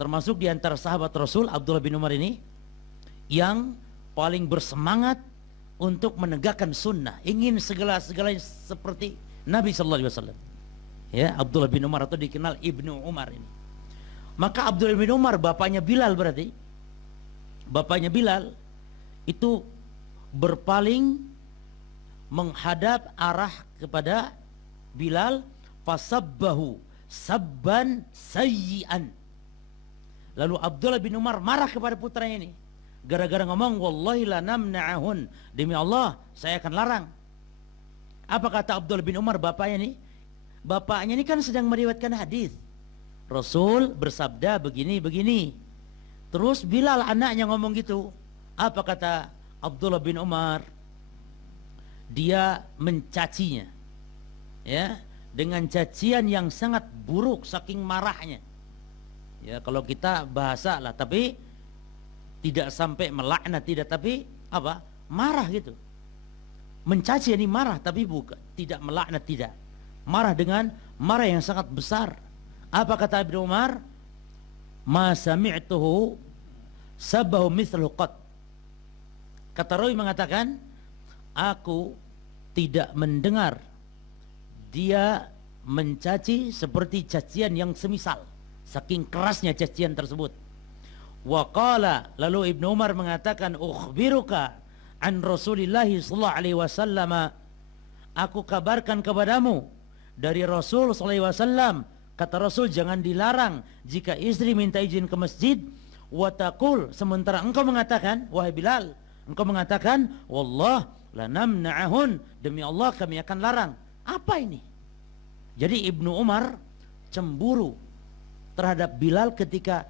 termasuk di antara sahabat Rasul, Abdullah bin Umar ini yang paling bersemangat untuk menegakkan sunnah, ingin segala-galanya seperti Nabi sallallahu alaihi wasallam. Ya, Abdullah bin Umar atau dikenal Ibnu Umar ini. Maka Abdullah bin Umar bapaknya Bilal, berarti bapaknya Bilal itu berpaling menghadap arah kepada Bilal, fasabbahu sabban sayyi'an. Lalu Abdullah bin Umar marah kepada putranya ini gara-gara ngomong wallahi lanamna'ahun, demi Allah saya akan larang. Apa kata Abdullah bin Umar bapaknya ini? Bapaknya ini kan sedang meriwayatkan hadis. Rasul bersabda begini-begini. Terus Bilal anaknya ngomong gitu. Apa kata Abdullah bin Umar? Dia mencacinya, ya, dengan cacian yang sangat buruk, saking marahnya. Ya, kalau kita bahasa lah, tapi tidak sampai melaknat, tidak, tapi apa? Marah gitu. Mencaci ini marah, tapi bukan, tidak melaknat, tidak. Marah dengan marah yang sangat besar. Apa kata Ibnu Umar? Ma sami'tuhu sabahu mithlu qat. Kata Rawi mengatakan, aku tidak mendengar dia mencaci seperti cacian yang semisal, saking kerasnya cacian tersebut. Wa qala, lalu Ibnu Umar mengatakan, ukhbiruka an Rasulillah sallallahu alaihi wasallam, aku kabarkan kepadamu dari Rasul sallallahu alaihi wasallam. Kata Rasul, jangan dilarang jika istri minta izin ke masjid. Wa taqul, sementara engkau mengatakan, wahai Bilal, engkau mengatakan, wallah lanamna'ahun, demi Allah kami akan larang. Apa ini? Jadi Ibnu Umar cemburu terhadap Bilal ketika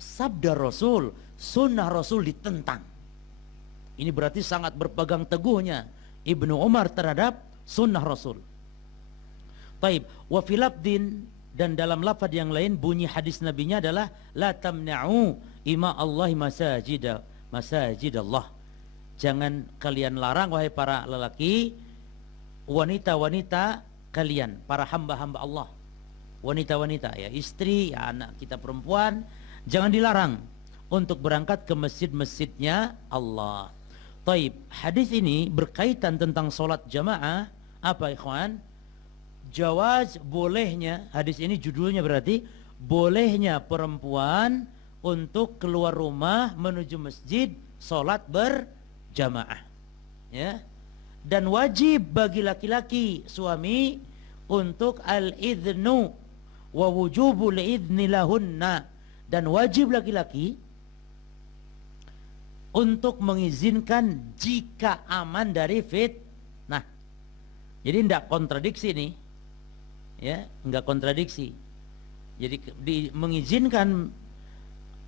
sabda Rasul, sunnah Rasul ditentang. Ini berarti sangat berpegang teguhnya Ibnu Umar terhadap sunnah Rasul. Taib, wa fil labdin, dan dalam lafaz yang lain bunyi hadis nabinya adalah la tamna'u ima Allah masajid Allah. Jangan kalian larang wahai para lelaki wanita-wanita kalian, para hamba-hamba Allah. Wanita-wanita, ya, istri, ya, anak kita perempuan, jangan dilarang untuk berangkat ke masjid-masjidnya Allah. Taib, hadis ini berkaitan tentang solat jamaah. Apa ikhwan? Jawaz, bolehnya, hadis ini judulnya berarti bolehnya perempuan untuk keluar rumah menuju masjid solat berjamaah, ya. Dan wajib bagi laki-laki suami untuk al-idhnu wa wujubul idhni lahunna, dan wajib laki-laki untuk mengizinkan jika aman dari fitnah. Jadi tidak kontradiksi nih, ya, enggak kontradiksi. Jadi mengizinkan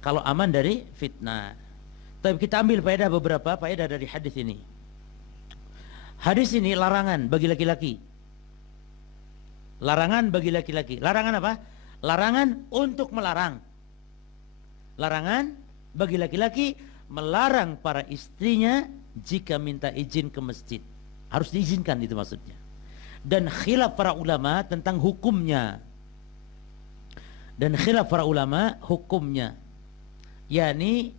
kalau aman dari fitnah. Tapi kita ambil beberapa faedah dari hadis ini. Hadis ini larangan bagi laki-laki Larangan bagi laki-laki. Larangan apa? Larangan untuk melarang. Larangan bagi laki-laki melarang para istrinya jika minta izin ke masjid. Harus diizinkan, itu maksudnya. Dan khilaf para ulama tentang hukumnya. Dan khilaf para ulama hukumnya, yakni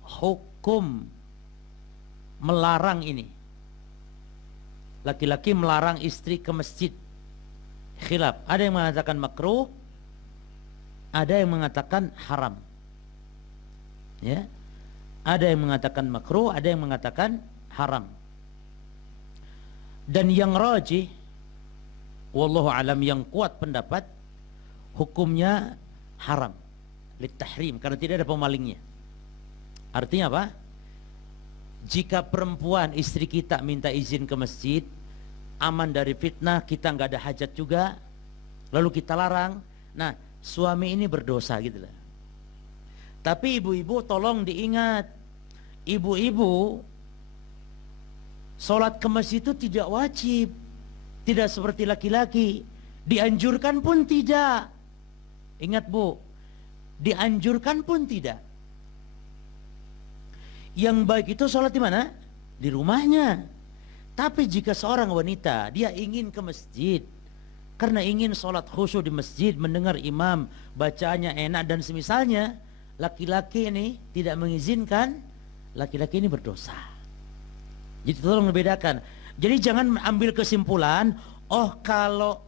hukum melarang ini. Laki-laki melarang istri ke masjid. Khilaf. Ada yang mengatakan makruh, ada yang mengatakan haram. Ya. Ada yang mengatakan makruh, ada yang mengatakan haram. Dan yang rajih, wallahu alam, yang kuat pendapat, hukumnya haram, litahrim, karena tidak ada pemalingnya. Artinya apa? Jika perempuan istri kita minta izin ke masjid, aman dari fitnah, kita nggak ada hajat juga, lalu kita larang, nah suami ini berdosa gitu lah. Tapi ibu-ibu tolong diingat, ibu-ibu sholat ke masjid itu tidak wajib, tidak seperti laki-laki, dianjurkan pun tidak. Ingat bu, dianjurkan pun tidak. Yang baik itu sholat di mana? Di rumahnya. Tapi jika seorang wanita dia ingin ke masjid karena ingin sholat khusyuk di masjid, mendengar imam bacaannya enak dan semisalnya, laki-laki ini tidak mengizinkan, laki-laki ini berdosa. Jadi tolong membedakan. Jadi jangan ambil kesimpulan, oh kalau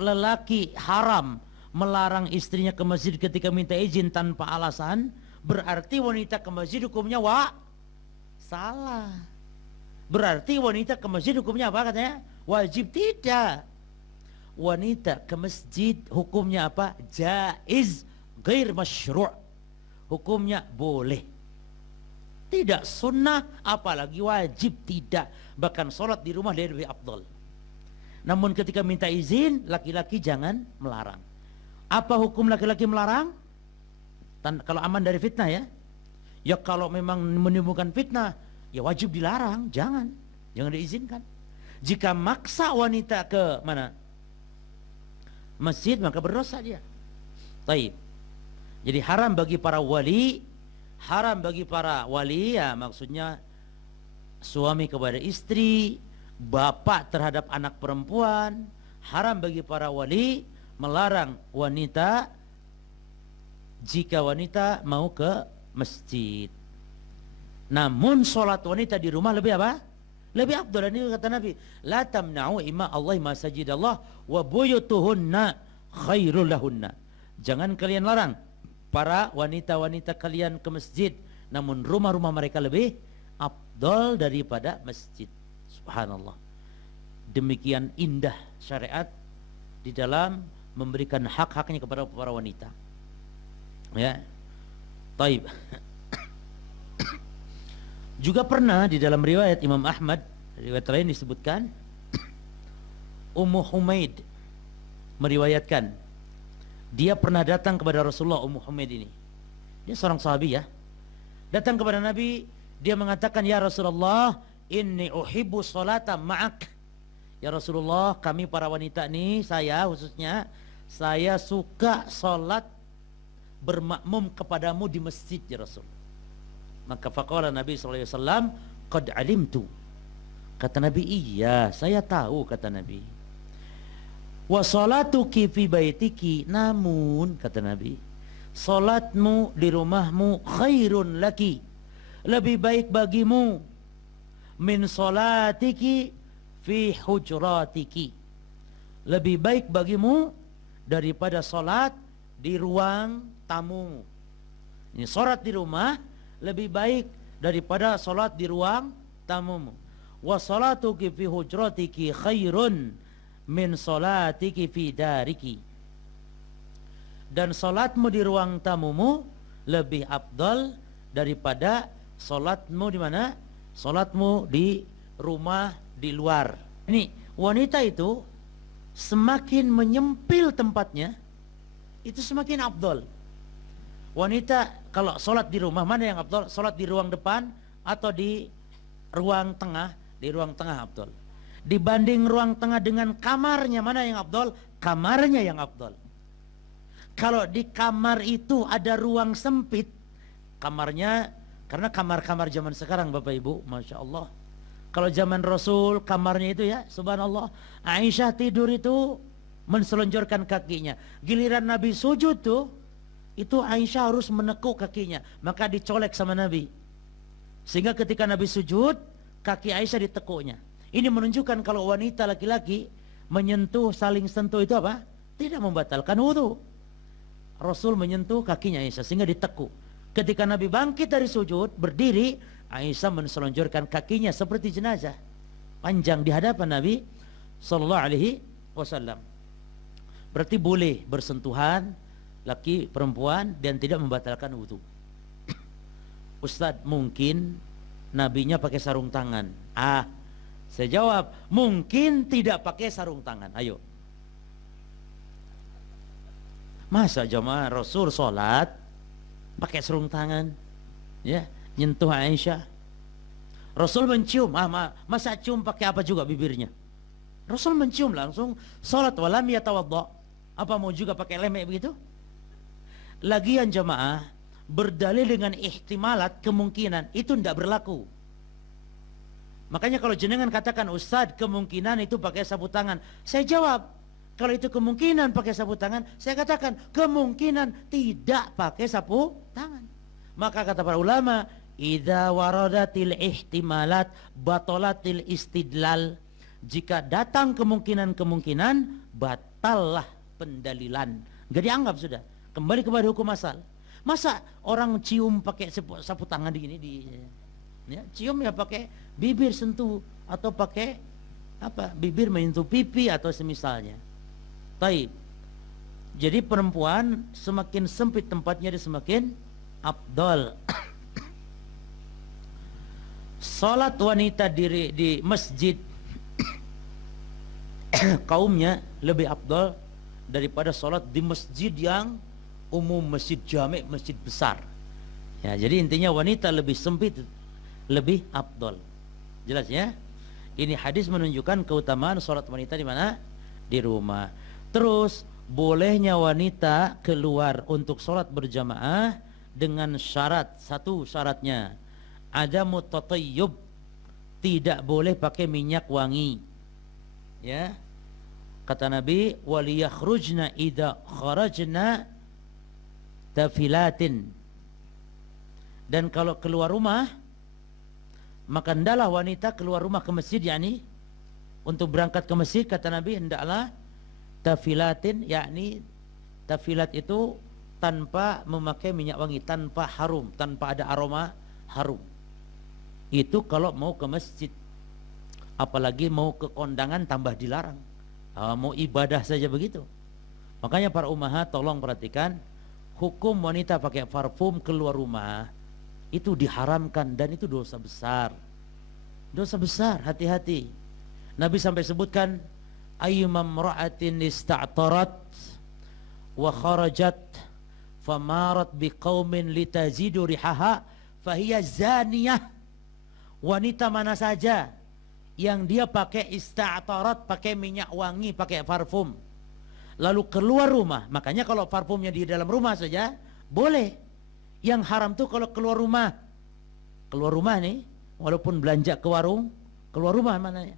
lelaki haram melarang istrinya ke masjid ketika minta izin tanpa alasan, berarti wanita ke masjid hukumnya salah. Berarti wanita ke masjid hukumnya apa katanya? Wajib. Tidak. Wanita ke masjid hukumnya apa? Jaiz, ghair masyru'. Hukumnya boleh. Tidak sunnah, apalagi wajib, tidak. Bahkan sholat di rumah lebih afdal. Namun ketika minta izin, laki-laki jangan melarang. Apa hukum laki-laki melarang? Kalau aman dari fitnah ya. Ya kalau memang menimbulkan fitnah, ya wajib dilarang, jangan diizinkan. Jika maksa wanita ke mana? Masjid, maka berdosa dia. Taib. Jadi haram bagi para wali, haram bagi para wali ya maksudnya suami kepada istri, bapak terhadap anak perempuan. Haram bagi para wali melarang wanita jika wanita mau ke masjid. Namun sholat wanita di rumah lebih apa? Lebih afdal. Ini kata Nabi, la tamna'u ima Allah masajidallah wa buyutuhunna khairul lahunna. Jangan kalian larang para wanita-wanita kalian ke masjid, namun rumah-rumah mereka lebih afdal daripada masjid. Subhanallah. Demikian indah syariat di dalam memberikan hak-haknya kepada para wanita. Ya. Taib. Juga pernah di dalam riwayat Imam Ahmad, riwayat lain disebutkan Ummu Humaid meriwayatkan dia pernah datang kepada Rasulullah. Ummu Humaid ini dia seorang sahabi ya, datang kepada Nabi. Dia mengatakan, ya Rasulullah, inni uhibbu sholata ma'ak. Ya Rasulullah, kami para wanita ini, saya khususnya, saya suka sholat bermakmum kepadamu di masjid ya Rasul. Maka faqala Nabi SAW, qad alimtu. Kata Nabi, iya saya tahu, kata Nabi. Wa salatuki fi baitiki, namun kata Nabi, salatmu di rumahmu khairun laki, lebih baik bagimu, min salatiki fi hujratiki, lebih baik bagimu daripada salat di ruang tamu. Ini salat di rumah lebih baik daripada salat di ruang tamumu. Wa salatuki fi hujratiki khairun min salatiki fi dariki, dan salatmu di ruang tamumu lebih afdal daripada salatmu di mana? Salatmu di rumah di luar. Ini wanita itu semakin menyempil tempatnya, itu semakin afdal. Wanita kalau sholat di rumah, mana yang afdal? Sholat di ruang depan atau di ruang tengah? Di ruang tengah afdal. Dibanding ruang tengah dengan kamarnya, mana yang afdal? kamarnya yang afdal. Kalau di kamar itu ada ruang sempit, kamarnya, karena kamar-kamar zaman sekarang Bapak Ibu, Masya Allah. Kalau zaman Rasul kamarnya itu ya, subhanallah, Aisyah tidur itu menselonjorkan kakinya. Giliran Nabi sujud tuh, itu Aisyah harus menekuk kakinya, maka dicolek sama Nabi. Sehingga ketika Nabi sujud, kaki Aisyah ditekuknya. Ini menunjukkan kalau wanita laki-laki menyentuh, saling sentuh itu apa? Tidak membatalkan wudu. Rasul menyentuh kakinya Aisyah sehingga ditekuk. Ketika Nabi bangkit dari sujud, berdiri, Aisyah menselonjorkan kakinya seperti jenazah, panjang di hadapan Nabi sallallahu alaihi wasallam. Berarti boleh bersentuhan laki perempuan dan tidak membatalkan wudu. Ustadz, mungkin nabinya pakai sarung tangan. Saya jawab, mungkin tidak pakai sarung tangan. Ayo. Masa jamaah Rasul sholat pakai sarung tangan? Ya, nyentuh Aisyah. Rasul mencium, masa cium pakai apa juga bibirnya? Rasul mencium langsung, sholat walam yatawadda. Apa mau juga pakai lemek begitu? Lagian jamaah, berdalil dengan ihtimalat, kemungkinan, itu tidak berlaku. Makanya kalau jenengan katakan, Ustadz kemungkinan itu pakai sapu tangan, saya jawab, kalau itu kemungkinan pakai sapu tangan, saya katakan kemungkinan tidak pakai sapu tangan. Maka kata para ulama, idza waradatil ihtimalat batalatil istidlal. Jika datang kemungkinan-kemungkinan, batallah pendalilan. Gak dianggap sudah. Kembali kepada hukum asal. Masa orang cium pakai sapu tangan ya, cium ya pakai bibir sentuh atau pakai apa? Bibir menyentuh pipi atau semisalnya. Taib. Jadi perempuan semakin sempit tempatnya dia semakin afdal. Salat wanita di masjid kaumnya lebih afdal daripada salat di masjid yang umum, masjid jami', masjid besar. Ya, jadi intinya wanita lebih sempit lebih afdal. Jelas ya? Ini hadis menunjukkan keutamaan salat wanita di mana? Di rumah. Terus bolehnya wanita keluar untuk salat berjamaah dengan syarat, satu syaratnya ada mutatayyub, tidak boleh pakai minyak wangi. Ya. Kata Nabi, waliyakhrujna idza kharajna tafilatin. Dan kalau keluar rumah, maka hendaklah wanita keluar rumah ke masjid, yakni untuk berangkat ke masjid, kata Nabi, hendaklah tafilatin, yakni tafilat itu tanpa memakai minyak wangi, tanpa harum, tanpa ada aroma harum. Itu kalau mau ke masjid. Apalagi mau ke kondangan tambah dilarang. Mau ibadah saja begitu. Makanya para ummahat tolong perhatikan, hukum wanita pakai parfum keluar rumah itu diharamkan dan itu dosa besar. Dosa besar, hati-hati. Nabi sampai sebutkan, ayyuma imra'atin ista'tarat wa kharajat famarat biqaumin litazidu rihaha fahiya zaniyah. Wanita mana saja yang dia pakai ista'tarat, pakai minyak wangi, pakai parfum, lalu keluar rumah, makanya kalau parfumnya di dalam rumah saja boleh. Yang haram tuh kalau keluar rumah nih, walaupun belanja ke warung, keluar rumah mananya,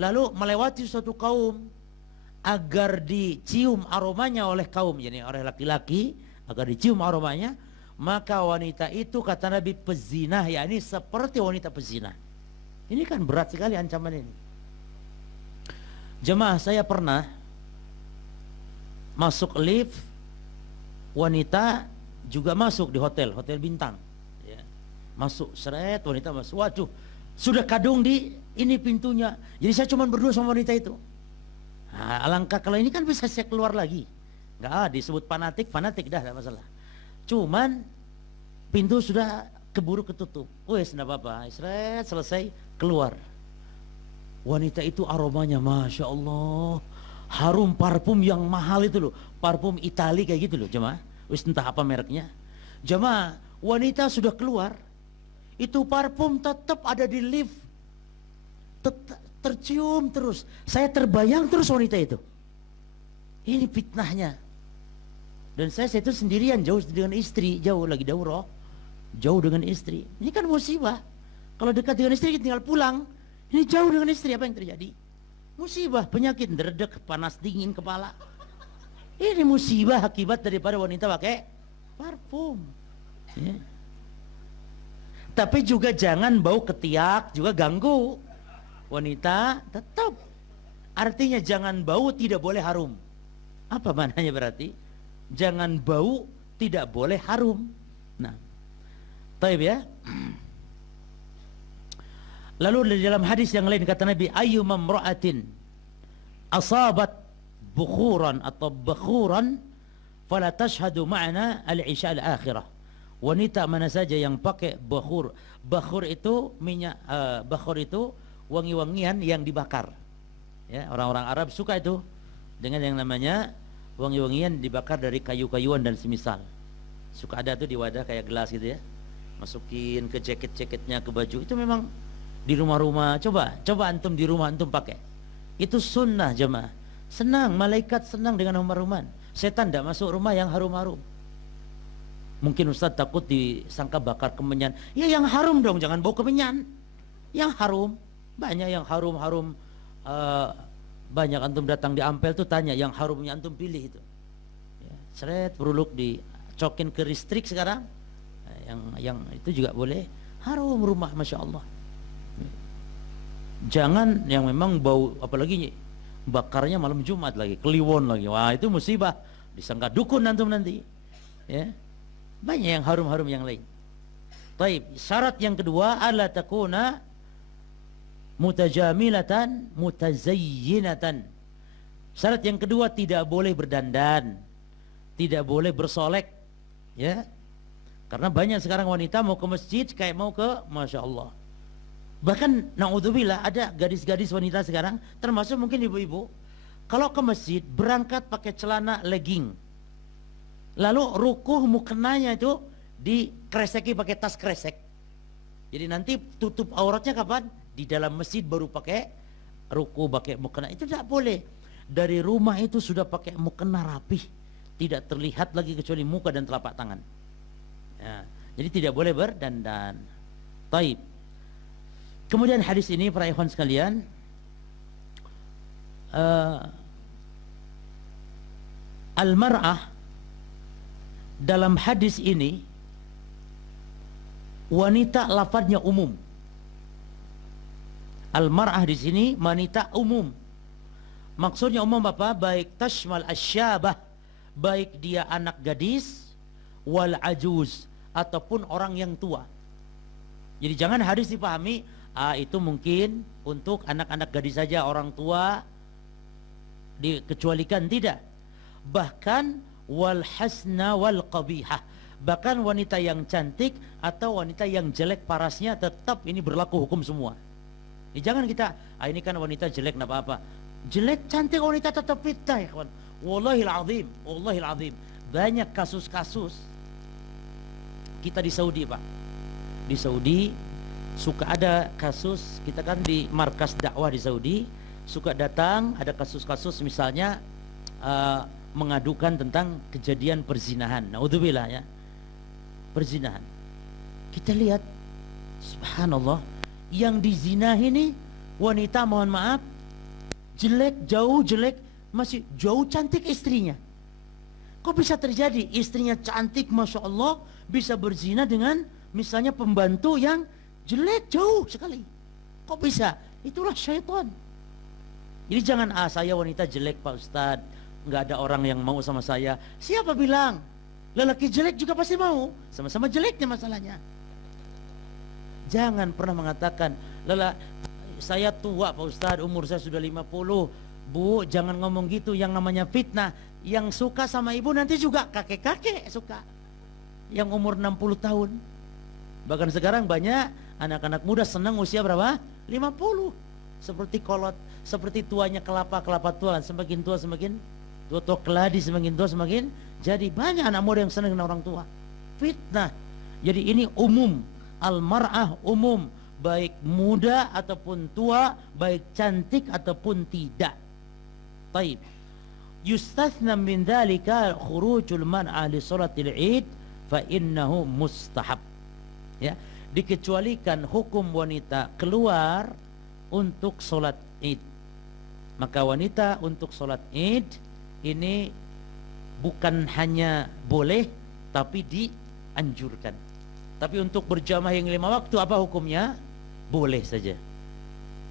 lalu melewati suatu kaum agar dicium aromanya oleh kaum, jadi oleh laki-laki, agar dicium aromanya, maka wanita itu kata Nabi pezinah, yakni seperti wanita pezinah. Ini kan berat sekali ancaman ini. Jemaah, saya pernah masuk lift, wanita juga masuk di hotel bintang ya. Masuk, seret, wanita masuk, waduh, sudah kadung di ini pintunya, jadi saya cuma berdua sama wanita itu. Nah, alangkah kalau ini kan bisa saya keluar lagi, nggak disebut fanatik dah, tidak masalah. Cuman pintu sudah keburu ketutup, wes nggak apa-apa, seret, selesai, keluar. Wanita itu aromanya Masya Allah, harum parfum yang mahal itu loh, parfum Itali kayak gitu loh jemaah, wis entah apa mereknya. Jemaah, wanita sudah keluar, itu parfum tetap ada di lift, tercium terus. Saya terbayang terus wanita itu. Ini fitnahnya. Dan saya itu sendirian, jauh dengan istri, jauh lagi daurah, jauh dengan istri. Ini kan musibah. Kalau dekat dengan istri tinggal pulang. Ini jauh dengan istri, apa yang terjadi? Musibah, penyakit, deredek, panas dingin kepala. Ini musibah akibat daripada wanita pakai parfum. Ya. Tapi juga jangan bau ketiak, juga ganggu wanita. Tetap artinya jangan bau, tidak boleh harum. Apa maknanya berarti? Jangan bau, tidak boleh harum. Nah, taib ya. Lalu di dalam hadis yang lain kata Nabi, ayyuma imra'atin asabat bukhuran atau bakhuran fala tashhadu ma'ana al-isya al-akhirah. Wanita mana saja yang pakai bakhur. Bakhur itu minyak, bakhur itu wangi-wangian yang dibakar. Ya, orang-orang Arab suka itu dengan yang namanya wangi-wangian dibakar dari kayu-kayuan dan semisal. Suka ada tuh di wadah kayak gelas gitu ya. Masukin ke jaket-jaketnya, ke baju. Itu memang di rumah-rumah. Coba antum di rumah antum pakai. Itu sunnah jemaah. Senang, malaikat senang dengan harum-haruman. Setan tidak masuk rumah yang harum-harum. Mungkin Ustaz takut disangka bakar kemenyan. Ya yang harum dong, jangan bau kemenyan. Yang harum, banyak yang harum-harum. Banyak antum datang di Ampel tuh tanya, yang harumnya antum pilih itu. Ya, seret beruluk dicokin ke listrik sekarang. Yang itu juga boleh. Harum rumah, masya Allah. Jangan yang memang bau, apalagi bakarnya malam Jumat lagi, kliwon lagi. Wah itu musibah. Disangka dukun antum nanti. Ya. Banyak yang harum-harum yang lain. Taib. Syarat yang kedua, alla takuna mutajamilatan mutazayyinatan. Syarat yang kedua, tidak boleh berdandan, tidak boleh bersolek, ya. Karena banyak sekarang wanita mau ke masjid kayak mau ke, masya Allah. Bahkan naudzubillah ada gadis-gadis wanita sekarang, termasuk mungkin ibu-ibu, kalau ke masjid berangkat pakai celana legging. Lalu rukuh mukenanya itu dikreseki pakai tas kresek. Jadi nanti tutup auratnya kapan? Di dalam masjid baru pakai rukuh, pakai mukena. Itu tidak boleh. Dari rumah itu sudah pakai mukena rapih, tidak terlihat lagi kecuali muka dan telapak tangan. Ya, jadi tidak boleh berdandan. Taib. Kemudian hadis ini para ikhwan sekalian, al-mar'ah dalam hadis ini wanita lafadznya umum. Al-mar'ah di sini wanita umum. Maksudnya umum apa? Baik tashmal asyabah, baik dia anak gadis, wal ajuz, ataupun orang yang tua. Jadi jangan hadis dipahami itu mungkin untuk anak-anak gadis saja, orang tua dikecualikan, tidak. Bahkan wal hasna wal qabihah, bahkan wanita yang cantik atau wanita yang jelek parasnya, tetap ini berlaku hukum semua. Jangan kita ini kan wanita jelek enggak apa-apa. Jelek cantik wanita tetap fitnah ya kawan. Wallahil azim, wallahil azim. Banyak kasus-kasus kita di Saudi, Pak. Di Saudi suka ada kasus, kita kan di markas dakwah di Saudi, suka datang ada kasus-kasus misalnya mengadukan tentang kejadian perzinahan. Naudzubillah ya. Perzinahan. Kita lihat subhanallah, yang dizinahi ini wanita, mohon maaf, jelek, jauh jelek, masih jauh cantik istrinya. Kok bisa terjadi? Istrinya cantik masya Allah, bisa berzina dengan misalnya pembantu yang jelek jauh sekali. Kok bisa? Itulah syaitan. Jadi jangan saya wanita jelek Pak Ustadz, nggak ada orang yang mau sama saya. Siapa bilang? Lelaki jelek juga pasti mau. Sama-sama jeleknya masalahnya. Jangan pernah mengatakan, saya tua Pak Ustadz, umur saya sudah 50. Bu, jangan ngomong gitu, yang namanya fitnah. Yang suka sama ibu nanti juga kakek-kakek suka, yang umur 60 tahun. Bahkan sekarang banyak anak-anak muda senang usia berapa? 50. Seperti kolot, seperti tuanya kelapa tua. Semakin tua semakin tua keladi, semakin tua semakin. Jadi banyak anak muda yang senang dengan orang tua. Fitnah. Jadi ini umum. Al-mar'ah umum, baik muda ataupun tua, baik cantik ataupun tidak. Taib. Yustathna min dzalika khurujul mar'a li salatil Id fa innahu mustahab. Ya, dikecualikan hukum wanita keluar untuk salat Id. Maka wanita untuk salat Id ini bukan hanya boleh tapi dianjurkan. Tapi untuk berjamaah yang 5 waktu apa hukumnya? Boleh saja.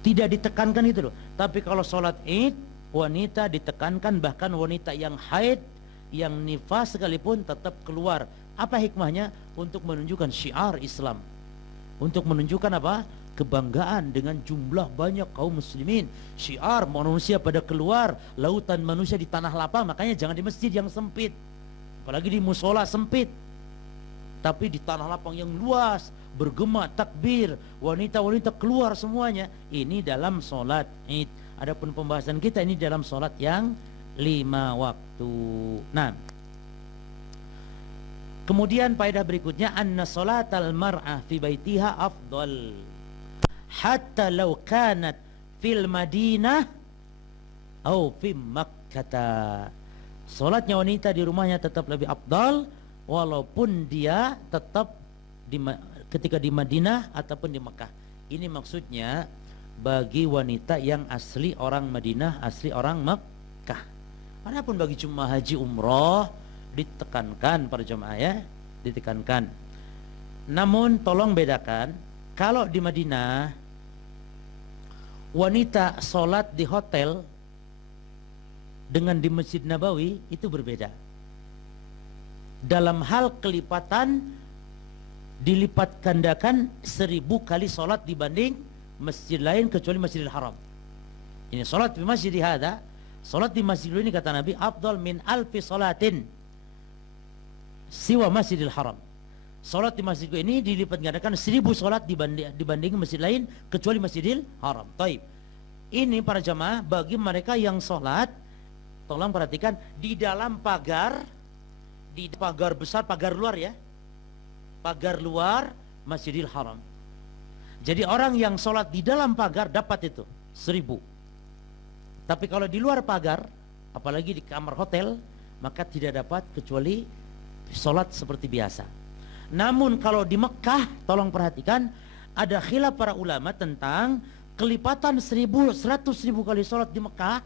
Tidak ditekankan itu loh. Tapi kalau salat Id wanita ditekankan, bahkan wanita yang haid, yang nifas sekalipun tetap keluar. Apa hikmahnya? Untuk menunjukkan syiar Islam. Untuk menunjukkan apa? Kebanggaan dengan jumlah banyak kaum muslimin. Syiar manusia pada keluar, lautan manusia di tanah lapang. Makanya jangan di masjid yang sempit, apalagi di musola sempit, tapi di tanah lapang yang luas, bergema takbir, wanita-wanita keluar semuanya. Ini dalam sholat Id. Adapun pembahasan kita ini dalam sholat yang 5 waktu. Nah, kemudian faedah berikutnya, anna sholatal mar'ah fi baitiha afdal hatta law kanat fil Madinah atau fi Makkah. Salatnya wanita di rumahnya tetap lebih afdal walaupun dia tetap ketika di Madinah ataupun di Mekah. Ini maksudnya bagi wanita yang asli orang Madinah, asli orang Mekah. Adapun bagi jemaah haji umroh ditekankan para jemaah, ya, ditekankan. Namun tolong bedakan, kalau di Madinah wanita sholat di hotel dengan di Masjid Nabawi itu berbeda. Dalam hal kelipatan dilipat gandakan 1000 kali sholat dibanding masjid lain kecuali Masjidil Haram. Ini sholat di masjid hadza, sholat di masjid ini kata Nabi afdal min alfi sholatin siwa Masjidil Haram. Sholat di masjid ini dilipat gandakan 1000 sholat dibanding masjid lain kecuali Masjidil Haram. Taib. Ini para jamaah bagi mereka yang sholat, tolong perhatikan, di dalam pagar, di pagar besar, pagar luar ya, pagar luar Masjidil Haram. Jadi orang yang sholat di dalam pagar dapat itu 1000. Tapi kalau di luar pagar, apalagi di kamar hotel, maka tidak dapat kecuali sholat seperti biasa. Namun kalau di Mekah, tolong perhatikan, ada khilaf para ulama tentang kelipatan 100.000 kali sholat di Mekah.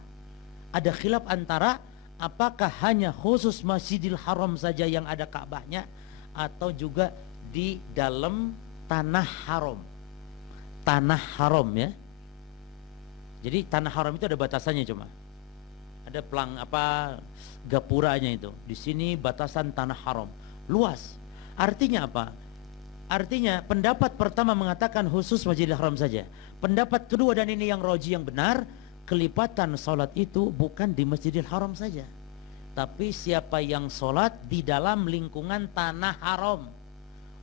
Ada khilaf antara apakah hanya khusus Masjidil Haram saja yang ada Ka'bahnya atau juga di dalam tanah haram. Tanah haram ya. Jadi tanah haram itu ada batasannya, cuma ada gapuranya itu. Di sini batasan tanah haram luas. Artinya apa? Artinya pendapat pertama mengatakan khusus Masjidil Haram saja. Pendapat kedua, dan ini yang roji yang benar, kelipatan salat itu bukan di Masjidil Haram saja, tapi siapa yang salat di dalam lingkungan tanah haram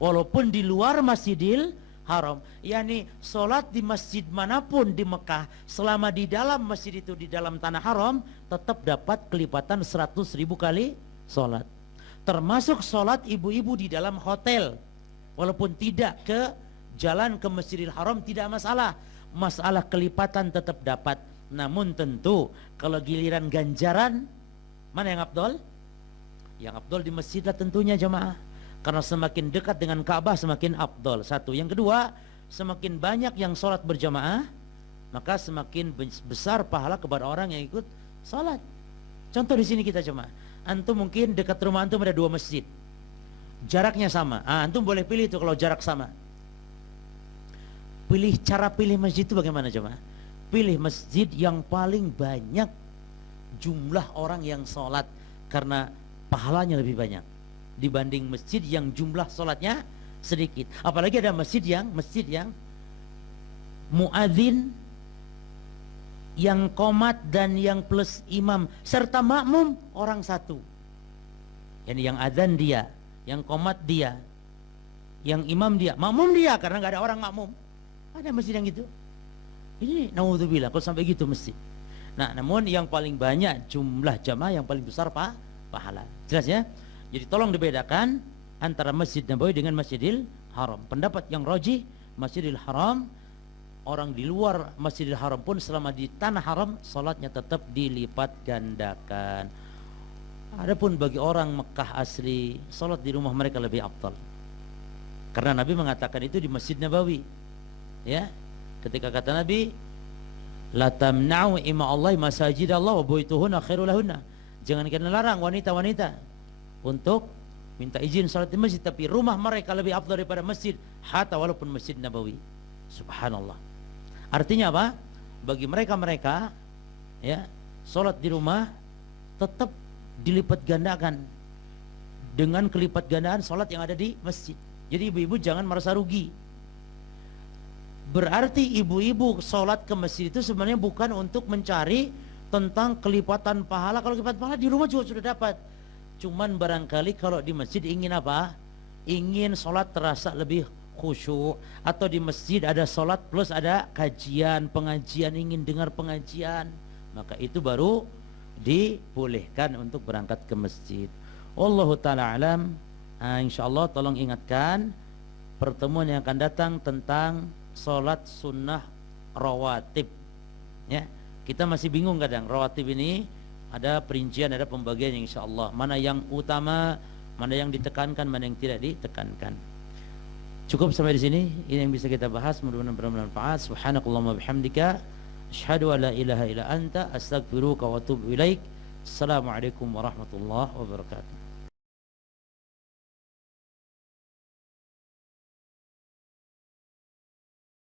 walaupun di luar Masjidil Haram, yakni salat di masjid manapun di Mekah selama di dalam masjid itu di dalam tanah haram tetap dapat kelipatan 100.000 kali salat. Termasuk salat ibu-ibu di dalam hotel, walaupun tidak ke jalan ke Masjidil Haram tidak masalah. Masalah kelipatan tetap dapat. Namun tentu kalau giliran ganjaran, mana yang afdol? Yang afdol di masjid lah tentunya jemaah. Karena semakin dekat dengan Ka'bah semakin afdol. Satu. Yang kedua, semakin banyak yang sholat berjamaah, maka semakin besar pahala kepada orang yang ikut sholat. Contoh di sini kita jemaah. Antum mungkin dekat rumah antum ada 2 masjid, jaraknya sama. Antum boleh pilih itu kalau jarak sama. Cara pilih masjid itu bagaimana jemaah? Pilih masjid yang paling banyak jumlah orang yang sholat, karena pahalanya lebih banyak dibanding masjid yang jumlah sholatnya sedikit. Apalagi ada masjid yang muadzin, yang qomat dan yang plus imam serta makmum orang satu. Yang adzan dia, yang qomat dia, yang imam dia, makmum dia, karena nggak ada orang makmum. Ada masjid yang gitu. Ini naudzubillah kalau sampai gitu masjid. Nah, namun yang paling banyak jumlah jamaah, yang paling besar pahala. Jelas ya? Jadi tolong dibedakan antara Masjid Nabawi dengan Masjidil Haram. Pendapat yang rajih, Masjidil Haram orang di luar Masjidil Haram pun selama di tanah haram salatnya tetap dilipat gandakan. Adapun bagi orang Mekah asli, salat di rumah mereka lebih afdal. Karena Nabi mengatakan itu di Masjid Nabawi. Ya. Ketika kata Nabi, la tamna'u ima Allah masajid Allah wa buituhunna khairul lahunna. Jangan kalian larang wanita-wanita untuk minta izin salat di masjid, tapi rumah mereka lebih afdal daripada masjid, hatta walaupun Masjid Nabawi. Subhanallah. Artinya apa? Bagi mereka-mereka ya, salat di rumah tetap dilipat gandakan dengan kelipat gandaan salat yang ada di masjid. Jadi ibu-ibu jangan merasa rugi. Berarti ibu-ibu salat ke masjid itu sebenarnya bukan untuk mencari tentang kelipatan pahala. Kalau kelipatan pahala di rumah juga sudah dapat. Cuman barangkali kalau di masjid ingin apa? Ingin salat terasa lebih khusyuk, atau di masjid ada salat plus ada kajian, pengajian, ingin dengar pengajian, maka itu baru dibolehkan untuk berangkat ke masjid. Wallahu taala alam. Insyaallah tolong ingatkan pertemuan yang akan datang tentang salat sunnah rawatib. Ya, kita masih bingung kadang rawatib ini ada perincian, ada pembagian insyaallah. Mana yang utama, mana yang ditekankan, mana yang tidak ditekankan. Cukup sampai di sini. Ini yang bisa kita bahas, mudah-mudahan bermanfaat. Subhanakallahumma bihamdika asyhadu an la ilaha illa anta astaghfiruka wa atubu ilaik. Assalamualaikum warahmatullahi wabarakatuh.